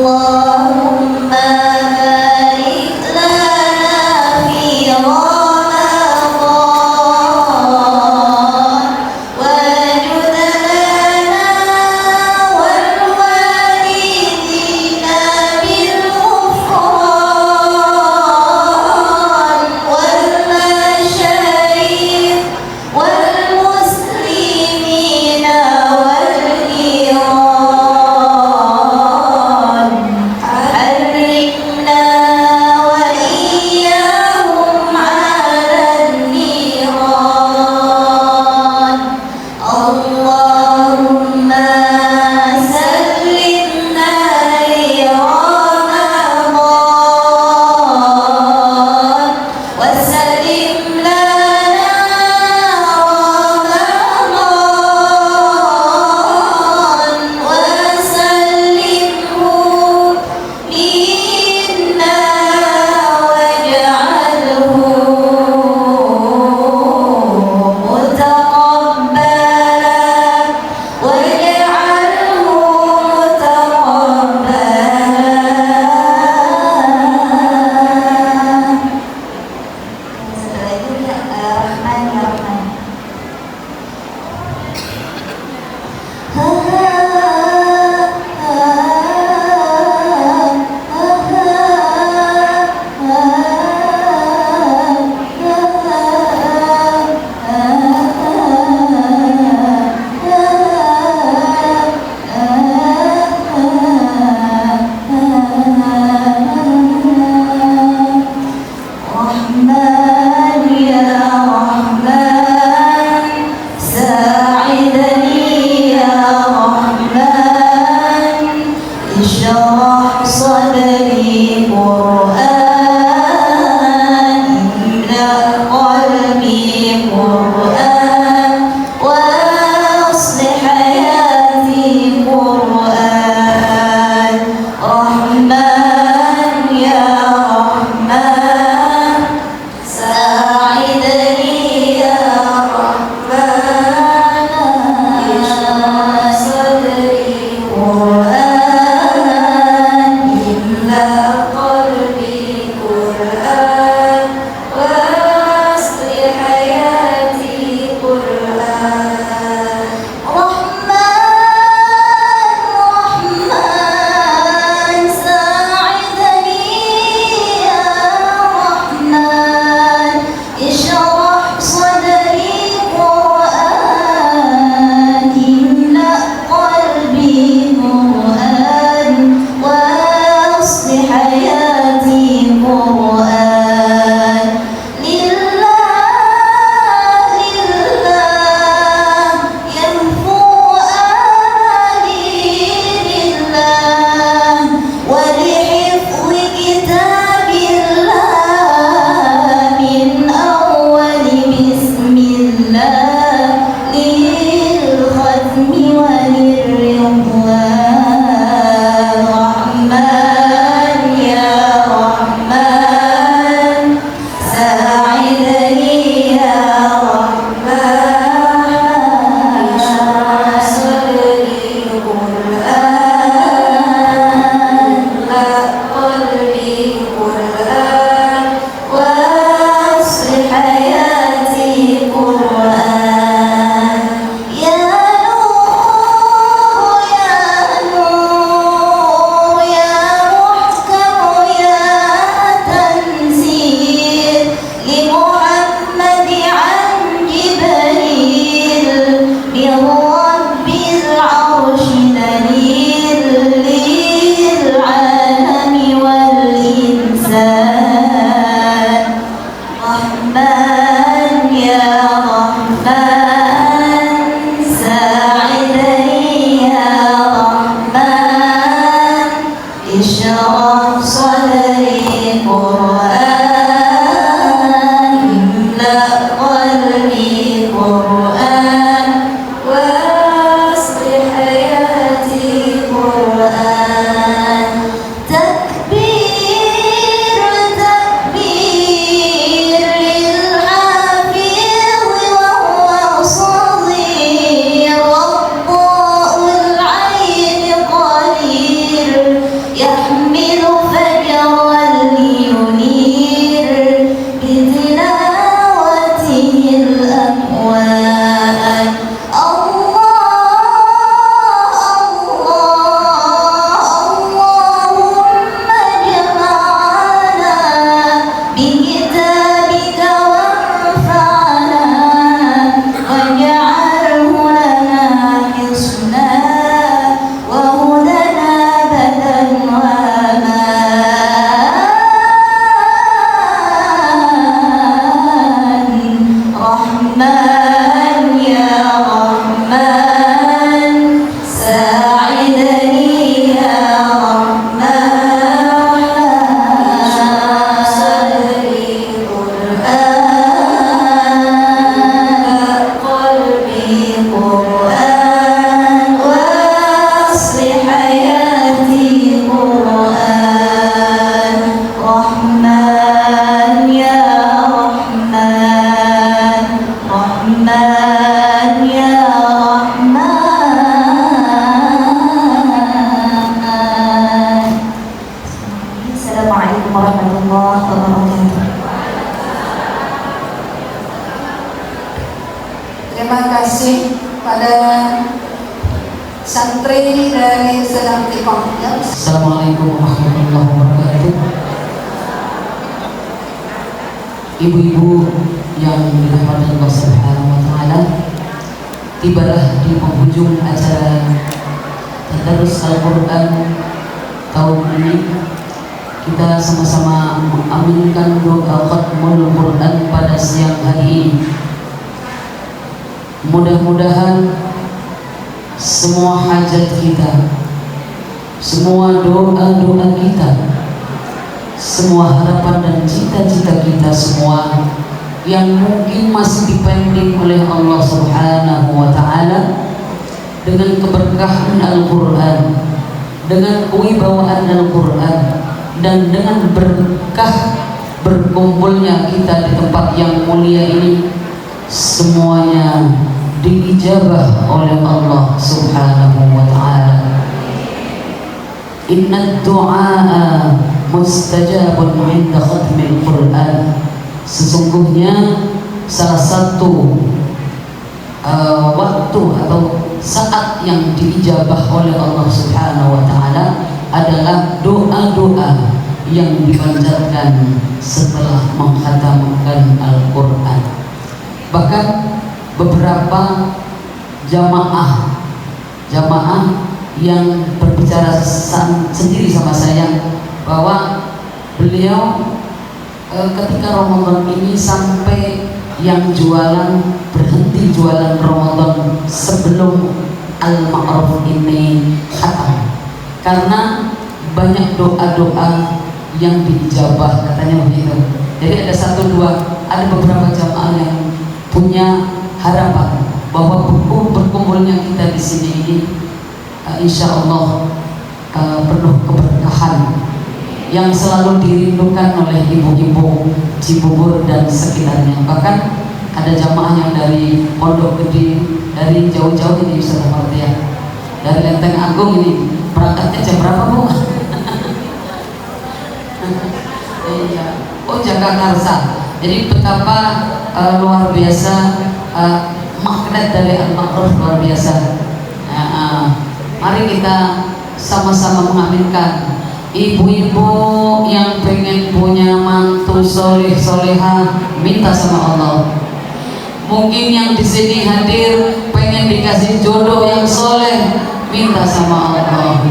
اللهم بارك لنا في رمضان واجعل لنا والوالدين بالغفران والمشايخ والمسلمين والجيران حرمنا وإياهم على النيران اللهم سلمنا لرمضان وسلم لنا رمضان وسلمه منا واجعله متقبلا واجعله رحمن يا رحمن ساعدني يا رحمن اشرح صدري قرآن املأ قلبي قرآن واصلح حياتي قرآن رحمن يا رحمن ساعدني يا رحمن اشرح صدري قرآن املأ قلبي قرآن واصلح حياتي قرآن رحمن ساعدني يا رحمن اشرح صدري قرآن املأ قلبي قرآن واصلح حياتي قرآن لله يهفو آلي لله ولحفظ كتاب الله من أول بسم الله للختم وللرضوان رحمن يا رحمن ساعدني يا رحمن اشرح صدري قرآن املأ قلبي قرآن واصلح حياتي قرآن يا نور يا نور يا محكم يا تنزيل لمحمد عن جبريل من رب العرش دليل للعالم والإنسان رحمن يا رحمن ساعدني يا رحمن اشرح صدري قرآن املأ قلبي قرآن واصلح حياتي قرآن تكبير تكبير للحافظ وهو صغير رباء العين قليل يا kasih pada santri dari Sedang Tikong. Assalamualaikum warahmatullahi wabarakatuh. Ibu-ibu yang dirahmati Allah Subhanahu wa taala, tibalah di penghujung acara tadarus Al-Qur'an tahun ini. Kita sama-sama mengaminkan doa khatmul Qur'an pada siang hari ini. Mudah-mudahan semua hajat kita, semua doa-doa kita, semua harapan dan cita-cita kita semua yang mungkin masih dipending oleh Allah Subhanahu wa taala, dengan keberkahan Al-Qur'an, dengan kewibawaan Al-Qur'an, dan dengan berkah berkumpulnya kita di tempat yang mulia ini, semuanya diijabah oleh Allah Subhanahu wa taala. Inna du'a mustajabun 'inda khatmil Qur'an. Sesungguhnya salah satu waktu atau saat yang diijabah oleh Allah Subhanahu wa taala adalah doa-doa yang dipanjatkan setelah mengkhatamkan Al-Qur'an. Bahkan beberapa jamaah yang berbicara sendiri sama saya bahwa beliau ketika Ramadan ini sampai yang jualan berhenti jualan Ramadan sebelum Al-Ma'ruf ini khatam, karena banyak doa-doa yang dijabah, katanya begitu. Jadi ada beberapa jamaah yang punya harapan bahwa berkumpulnya kita di sini ini insya Allah penuh keberkahan yang selalu dirindukan oleh ibu-ibu Cibubur dan sekitarnya. Bahkan ada jamaah yang dari Pondok Gede, dari jauh-jauh ini Ustaz Martia, dari Lenteng Agung ini berangkatnya jam berapa Bu? Iya. Oh, Jagakarsa. Jadi betapa luar biasa magnet dari Al-Ma'ruf, luar biasa. Mari kita sama-sama mengaminkan. Ibu-ibu yang pengen punya mantu soleh soleha, minta sama Allah. Mungkin yang di sini hadir pengen dikasih jodoh yang soleh, minta sama Allah.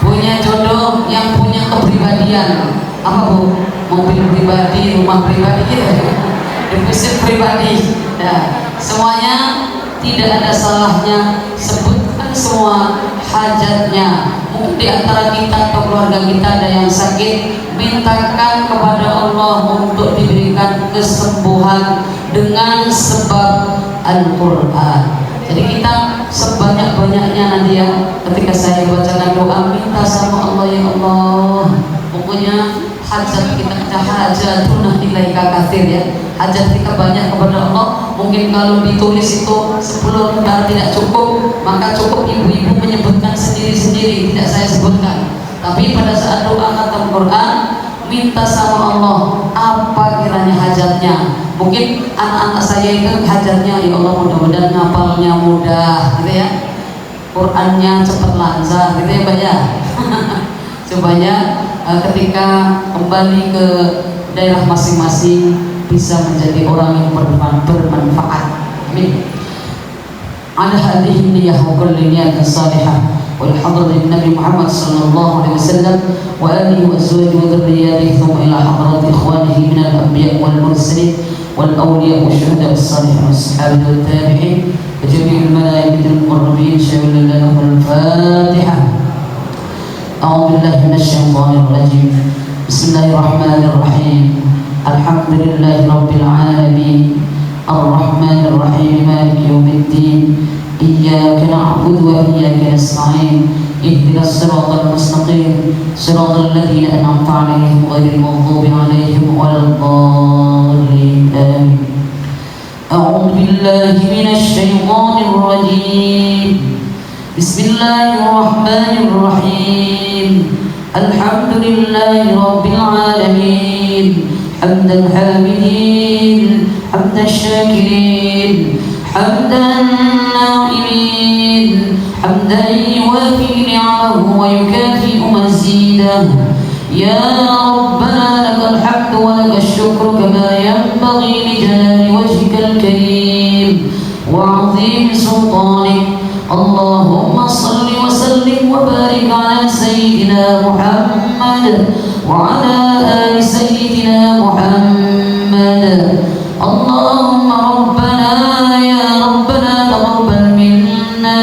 Punya jodoh yang punya kepribadian, apa Bu? Mobil pribadi, rumah pribadi gitu, defisit pribadi. Nah, semuanya tidak ada salahnya, sebutkan semua hajatnya. Mungkin di antara kita atau keluarga kita ada yang sakit, mintakan kepada Allah untuk diberikan kesembuhan dengan sebab Al-Qur'an. Jadi kita sebanyak-banyaknya nanti ya, ketika saya bacakan doa, minta sama Allah, ya Allah, pokoknya hajat kita hajatuna ilaika katsir ya. Hajat kita banyak kepada Allah. Mungkin kalau ditulis itu 10 lembar tidak cukup, maka cukup ibu-ibu menyebutkan sendiri-sendiri, tidak saya sebutkan. Tapi pada saat doa khatam Quran, minta sama Allah apa kiranya hajatnya. Mungkin anak-anak saya itu hajatnya, ya Allah mudah-mudahan ngapalnya mudah gitu ya, Qurannya cepat lancar gitu ya Mbak ya. Supaya ketika kembali ke daerah masing-masing bisa menjadi orang yang bermanfaat. Amin. Ala hadhihi niyyah wa kulli niyatin salihah wal hadratin Nabi Muhammad sallallahu alaihi wasallam wa alihi wa azwajihi wa dhurriyyatihi thumma ila hadrati ikhwanihi min al-anbiya wal mursalin wal awliya wa syuhada was salihin was sahabati wat tabi'in wa jami'il malaikati wal muqarrabin syawala lahum al-Fatihah. A'udzu billahi minasy syaithanir rajim. Bismillahirrahmanirrahim. Alhamdulillahi rabbil alamin. Ar-Rahmanir Rahim. Maliki yaumiddin. Iyyaka na'budu wa iyyaka nasta'in. Ihdinas siratal mustaqim. Siratal ladzina an'amta 'alaihim ghairil maghdubi 'alaihim waladdallin. Amin. A'udzu billahi minasy syaithanir rajim. Bismillahirrahmanirrahim. Alhamdulillahi rabbil alamin. حمد الحامدين حمد الشاكرين حمد الناعمين حمدا يوافي نعمه ويكافئ مزيده. يا ربنا لك الحمد ولك الشكر كما ينبغي لجلال وجهك الكريم وعظيم سلطانك. اللهم صل وسلم وبارك على سيدنا محمد وعلى آل سيدنا محمد. اللهم ربنا يا ربنا تقبل منا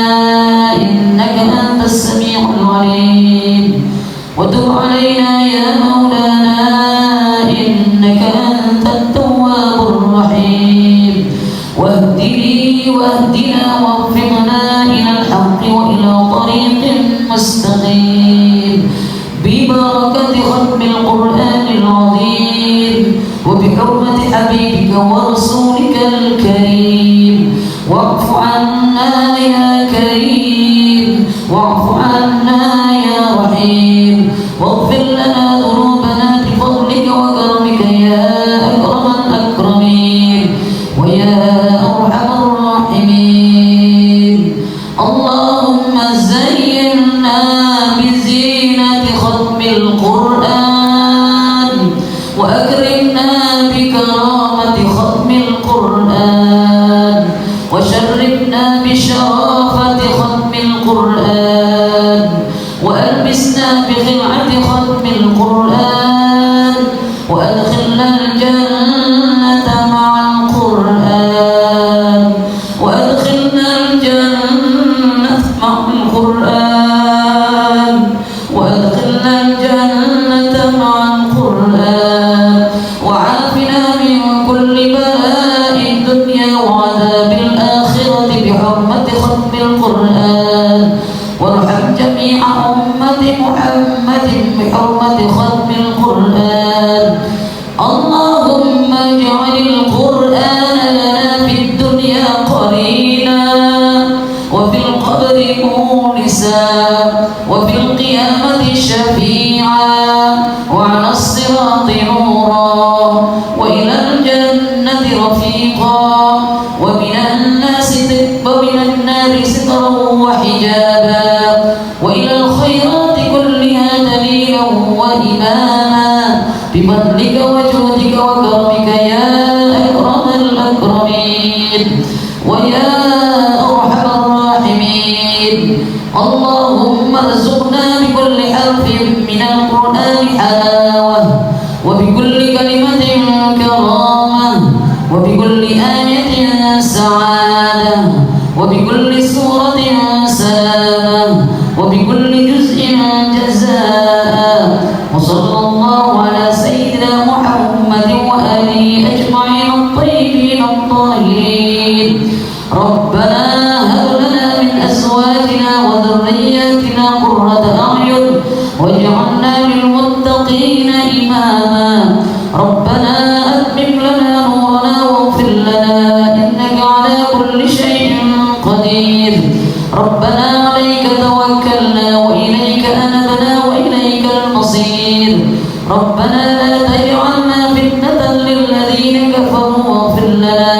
إنك أنت السميع العليم وتب علينا يا مولانا إنك أنت التواب الرحيم. واهدني واهدنا ووفقنا إلى الحق وإلى طريق مستقيم ببركة ختم القرآن العظيم وبحرمة حبيبك ورسولك الكريم. واعف عنا يا كريم واعف عنا يا رحيم واغفر لنا ذنوبنا بفضلك وكرمك يا أكرم الأكرمين ويا أرحم الراحمين. اللهم زينا بزينة ختم القرآن وأكرمنا بكرامة ختم القرآن وشرفنا بشرافة ختم القرآن وألبسنا بخلعة ختم القرآن وأدخلنا الجنة مع القرآن وأدخلنا الجنة مع القرآن وأدخلنا الجنة مع القرآن وعافنا من كل بلاء الدنيا وعذاب الآخرة بحرمة ختم القرآن. وارحم جميع أمة محمد بحرمة ختم القرآن. اللهم اجعل القرآن لنا في الدنيا قرينا وفي القبر مونسا وفي القيامة شفيعا وعلى الصراط نورا وإلى الجنة رفيقا ومن النار سترا وحجابا وإلى الخيرات كلها دليلا وإماما بفضلك وجودك وكرمك يا أكرم الأكرمين ويا أرحم الراحمين. اللهم ارزقنا بكل حرف من القرآن حلاوة وبكل كلمة كرامة وبكل آية سعادة وبكل سورة سلامة وبكل جزء جزاء. وصلى الله على سيدنا محمد وآله أجمعين الطيبين الطاهرين. ربنا هب لنا من أزواجنا وذرياتنا قرة أعين واجعلنا للمتقين إماما. ربنا أتمم لنا نورنا واغفر لنا إنك على كل شيء قدير. ربنا عليك توكلنا وإليك أنبنا وإليك المصير. ربنا لا تجعلنا فتنة للذين كفروا واغفر لنا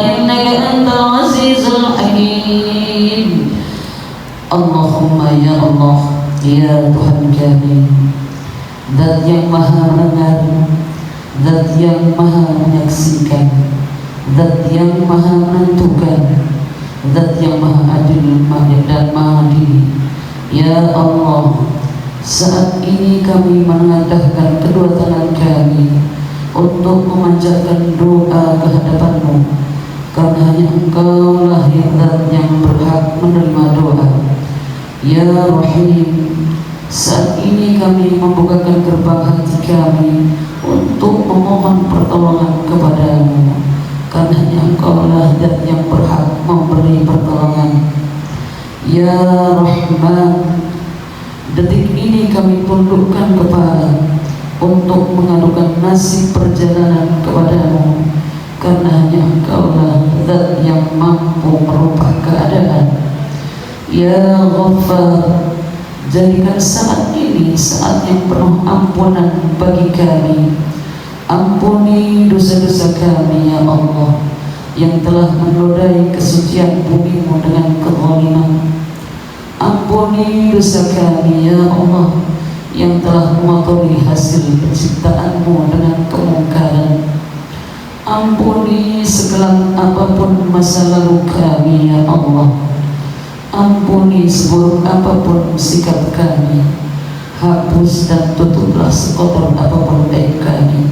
إنك أنت العزيز الحكيم. اللهم يا الله ya Tuhan kami, Zat yang maha mendengar, Zat yang maha menyaksikan, Zat yang maha menentukan, Zat yang maha adil dan maha adil. Ya Allah, saat ini kami menengadahkan kedua tangan kami untuk memanjatkan doa ke hadapan-Mu, karena hanya Engkau lah yang berhak menerima doa. Ya Rahim, saat ini kami membukakan gerbang hati kami untuk memohon pertolongan kepada-Mu, karena hanya Engkau lah yang berhak memberi pertolongan. Ya Rahman, detik ini kami tundukkan kepala untuk mengadukan nasib perjalanan kepada-Mu, karena hanya Engkaulah Zat yang mampu merubah keadaan. Ya Ghaffar, jadikan saat ini saat yang penuh ampunan bagi kami. Ampuni dosa-dosa kami ya Allah yang telah menodai kesucian bumi-Mu dengan kezaliman. Ampuni dosa kami ya Allah yang telah mengotori hasil penciptaan-Mu dengan kemungkaran. Ampuni segala apapun masa lalu kami ya Allah. Ampuni seburuk apapun sikap kami. Hapus dan tutuplah sekotor apapun aib kami.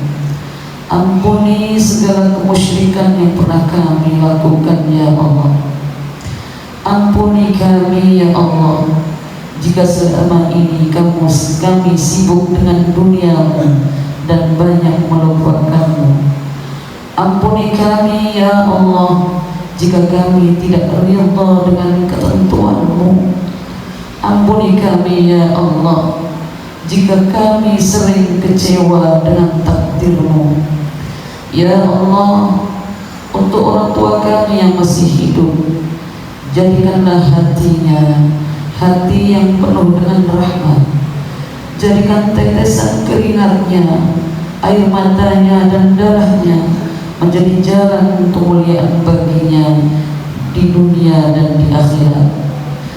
Ampuni segala kemusyrikan yang pernah kami lakukan ya Allah. Ampuni kami ya Allah jika selama ini kami sibuk dengan dunia-Mu dan banyak melupakan-Mu. Ampuni kami ya Allah jika kami tidak ridha dengan ketentuan-Mu. Ampuni kami ya Allah jika kami sering kecewa dengan takdir-Mu. Ya Allah, untuk orang tua kami yang masih hidup, jadikanlah hatinya hati yang penuh dengan rahmat. Jadikan tetesan keringatnya, air matanya dan darahnya menjadi jalan kemuliaan baginya di dunia dan di akhirat.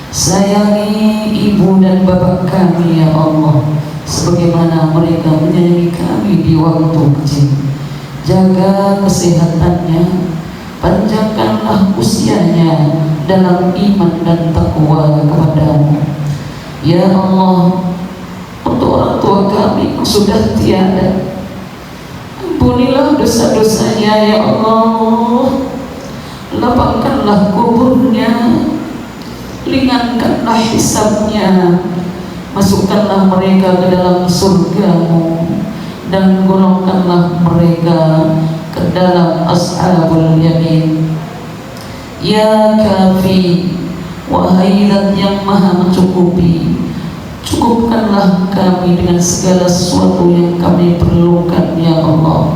Sayangi ibu dan bapak kami ya Allah, sebagaimana mereka menyayangi kami di waktu kecil. Jaga kesehatannya, panjangkanlah usianya dalam iman dan takwa kepada-Mu. Ya Allah, untuk orang tua kami yang sudah tiada, ampunilah dosa-dosanya ya Allah. Lapangkanlah kuburnya, ringankanlah hisabnya, masukkanlah mereka ke dalam surga-Mu, dan golongkanlah mereka ke dalam ashabul yamin. Ya Kafi, wahai Zat yang maha mencukupi, cukupkanlah kami dengan segala sesuatu yang kami perlukan ya Allah.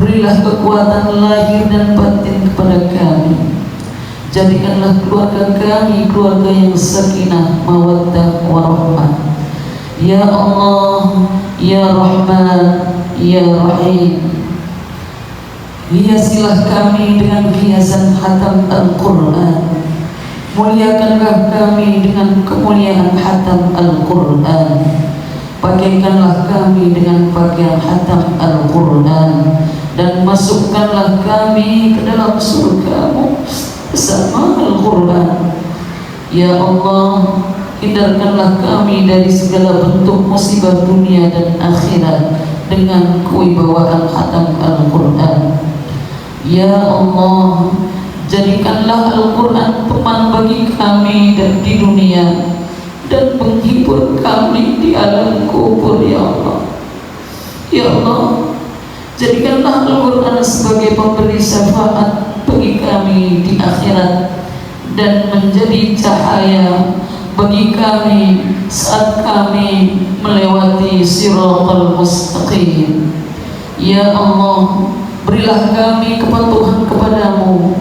Berilah kekuatan lahir dan batin kepada kami. Jadikanlah keluarga kami keluarga yang sakinah, mawaddah, warahmah. Ya Allah, Ya Rahman, Ya Rahim, hiasilah kami dengan hiasan khatam Al-Quran. Muliakanlah kami dengan kemuliaan khatam Al-Quran. Pakaikanlah kami dengan pakaian khatam Al-Quran, dan masukkanlah kami ke dalam surga-Mu bersama Al-Quran. Ya Allah, hindarkanlah kami dari segala bentuk musibah dunia dan akhirat dengan kewibawaan khatam Al-Quran. Ya Allah, jadikanlah Al-Quran teman bagi kami dan di dunia, dan menghibur kami di alam kubur ya Allah. Ya Allah, jadikanlah Al-Quran sebagai pemberi syafaat bagi kami di akhirat, dan menjadi cahaya bagi kami saat kami melewati siratal mustaqim. Ya Allah, berilah kami kepatuhan kepada-Mu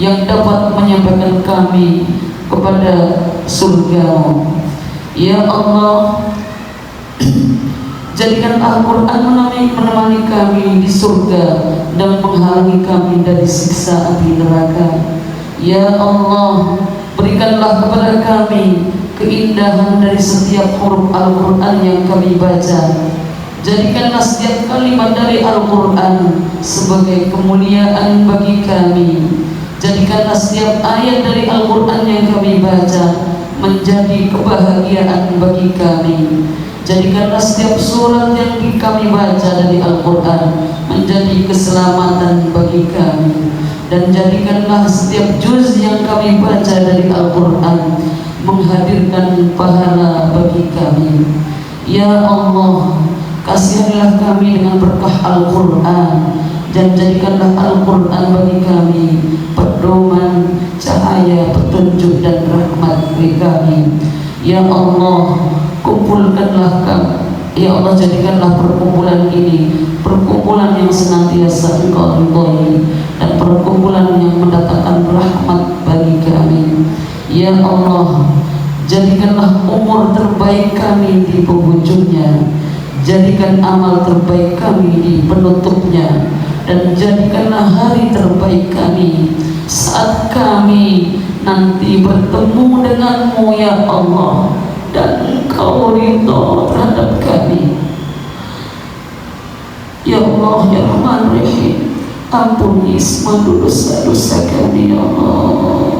yang dapat menyampaikan kami kepada surga-Mu. Ya Allah, jadikan Al-Quran menemani kami di surga dan menghalangi kami dari siksa api neraka. Ya Allah, berikanlah kepada kami keindahan dari setiap huruf Al-Quran yang kami baca. Jadikanlah setiap kalimat dari Al-Quran sebagai kemuliaan bagi kami. Jadikanlah setiap ayat dari Al-Quran yang kami baca menjadi kebahagiaan bagi kami. Jadikanlah setiap surat yang kami baca dari Al-Quran menjadi keselamatan bagi kami. Dan jadikanlah setiap juz yang kami baca dari Al-Quran menghadirkan pahala bagi kami. Ya Allah, kasihanilah kami dengan berkah Al-Quran, dan jadikanlah Al-Quran bagi kami pedoman, cahaya, petunjuk dan rahmat bagi kami. Ya Allah, kumpulkanlah kami. Ya Allah, jadikanlah perkumpulan ini perkumpulan yang senantiasa Engkau ridhai, dan perkumpulan yang mendatangkan rahmat bagi kami. Ya Allah, jadikanlah umur terbaik kami di penghujungnya. Jadikan amal terbaik kami di penutupnya, dan jadikanlah hari terbaik kami saat kami nanti bertemu denganmu ya Allah, dan Engkau ridha terhadap kami. Ya Allah ya Rahman Rahim, ampuni semua dosa-dosa kami ya Allah,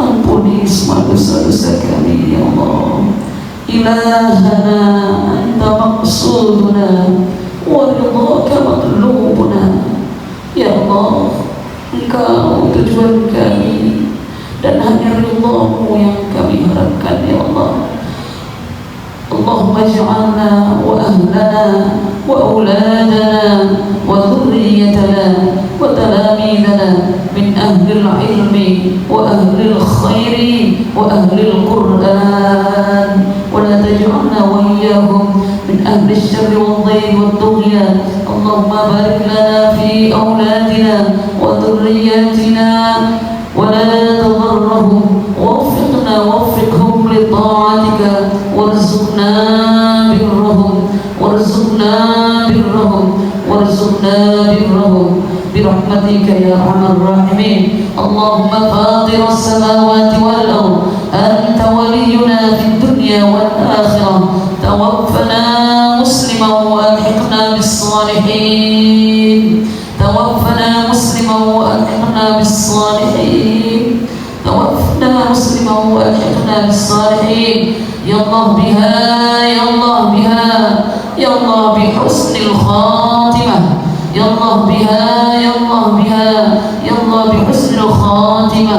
ampuni semua dosa-dosa kami ya Allah. Ilahana anta maqsuduna wa ridhaka matlubuna. Ya Allah, Engkau tujuan kami dan hanya ridhamu yang kami harapkan ya Allah. Allahumma ij'alna wa ahlana wa auladana wa dhurriyyatana wa talamidana min ahli al-ilmi wa ahli al-khairi wa ahli al-Qur'an, wa la taj'alna wa iyyahum min ahli al-sharri wal-dhayri wal-tughyan. Allahumma barik lana fi auladina wa dhurriyyatina wa la tadharrahum ووفقهم لطاعتك وارزقنا برهم برحمتك يا ارحم الراحمين. اللهم فاطر السماوات والارض انت ولينا في الدنيا والاخره، توفنا مسلما والحقنا بالصالحين، توفنا مسلما والحقنا بالصالحين، توفنا مسلما والحقنا بالصالحين. يا الله بها، يا الله بها، يا الله بحسن الخاتمة، يا الله بها، يا الله بها، يا الله بحسن الخاتمة،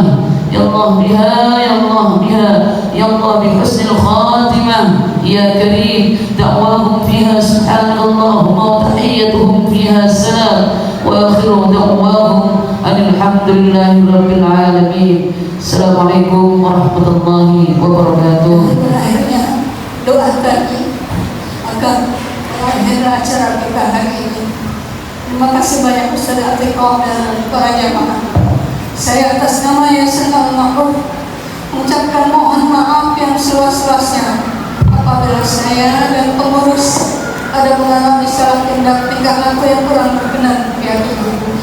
يا الله بها، يا الله بها، يا الله بحسن الخاتمة. يا كريم، دعواهم فيها سبحانك اللهم وتحيتهم فيها سلام، وآخر دعواهم أن الحمد لله رب العالمين. Assalamualaikum warahmatullahi wabarakatuh. Akhirnya doa tadi agar mengakhiri acara kita hari ini. Terima kasih banyak Ustaz Atiqah dan para jamaah. Saya atas nama Yayasan Al-Ma'ruf mengucapkan mohon maaf yang seluas-luasnya apabila saya dan pengurus ada mengalami salah tingkah laku yang kurang berkenan di pihak ibu.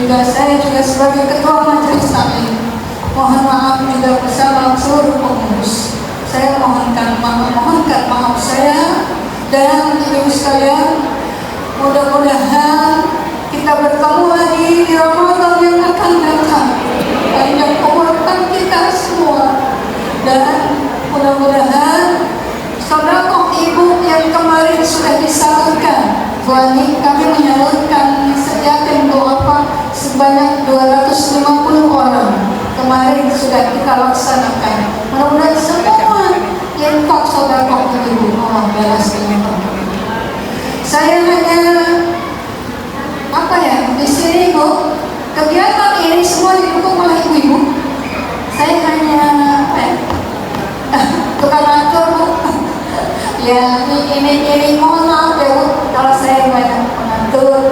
Juga saya juga sebagai ketua majelis taklim mohon maaf juga bersama seluruh pengurus. Saya mohonkan maaf saya dan ibu sekalian. Mudah-mudahan kita bertemu lagi di Ramadan yang akan datang. Panjang umurkan kita semua, dan mudah-mudahan sedekah ibu yang kemarin sudah disalurkan. Kami menyalurkan yatim doa sebanyak 250 orang. Kemarin sudah kita laksanakan. Mudah-mudahan semua infak sedekah ibu Allah balas dengan. Saya hanya di sini Bu, kegiatan ini semua didukung oleh ibu-ibu. Saya hanya tukang atur Bu. Ya ini mohon maaf ya Bu kalau saya banyak mengatur.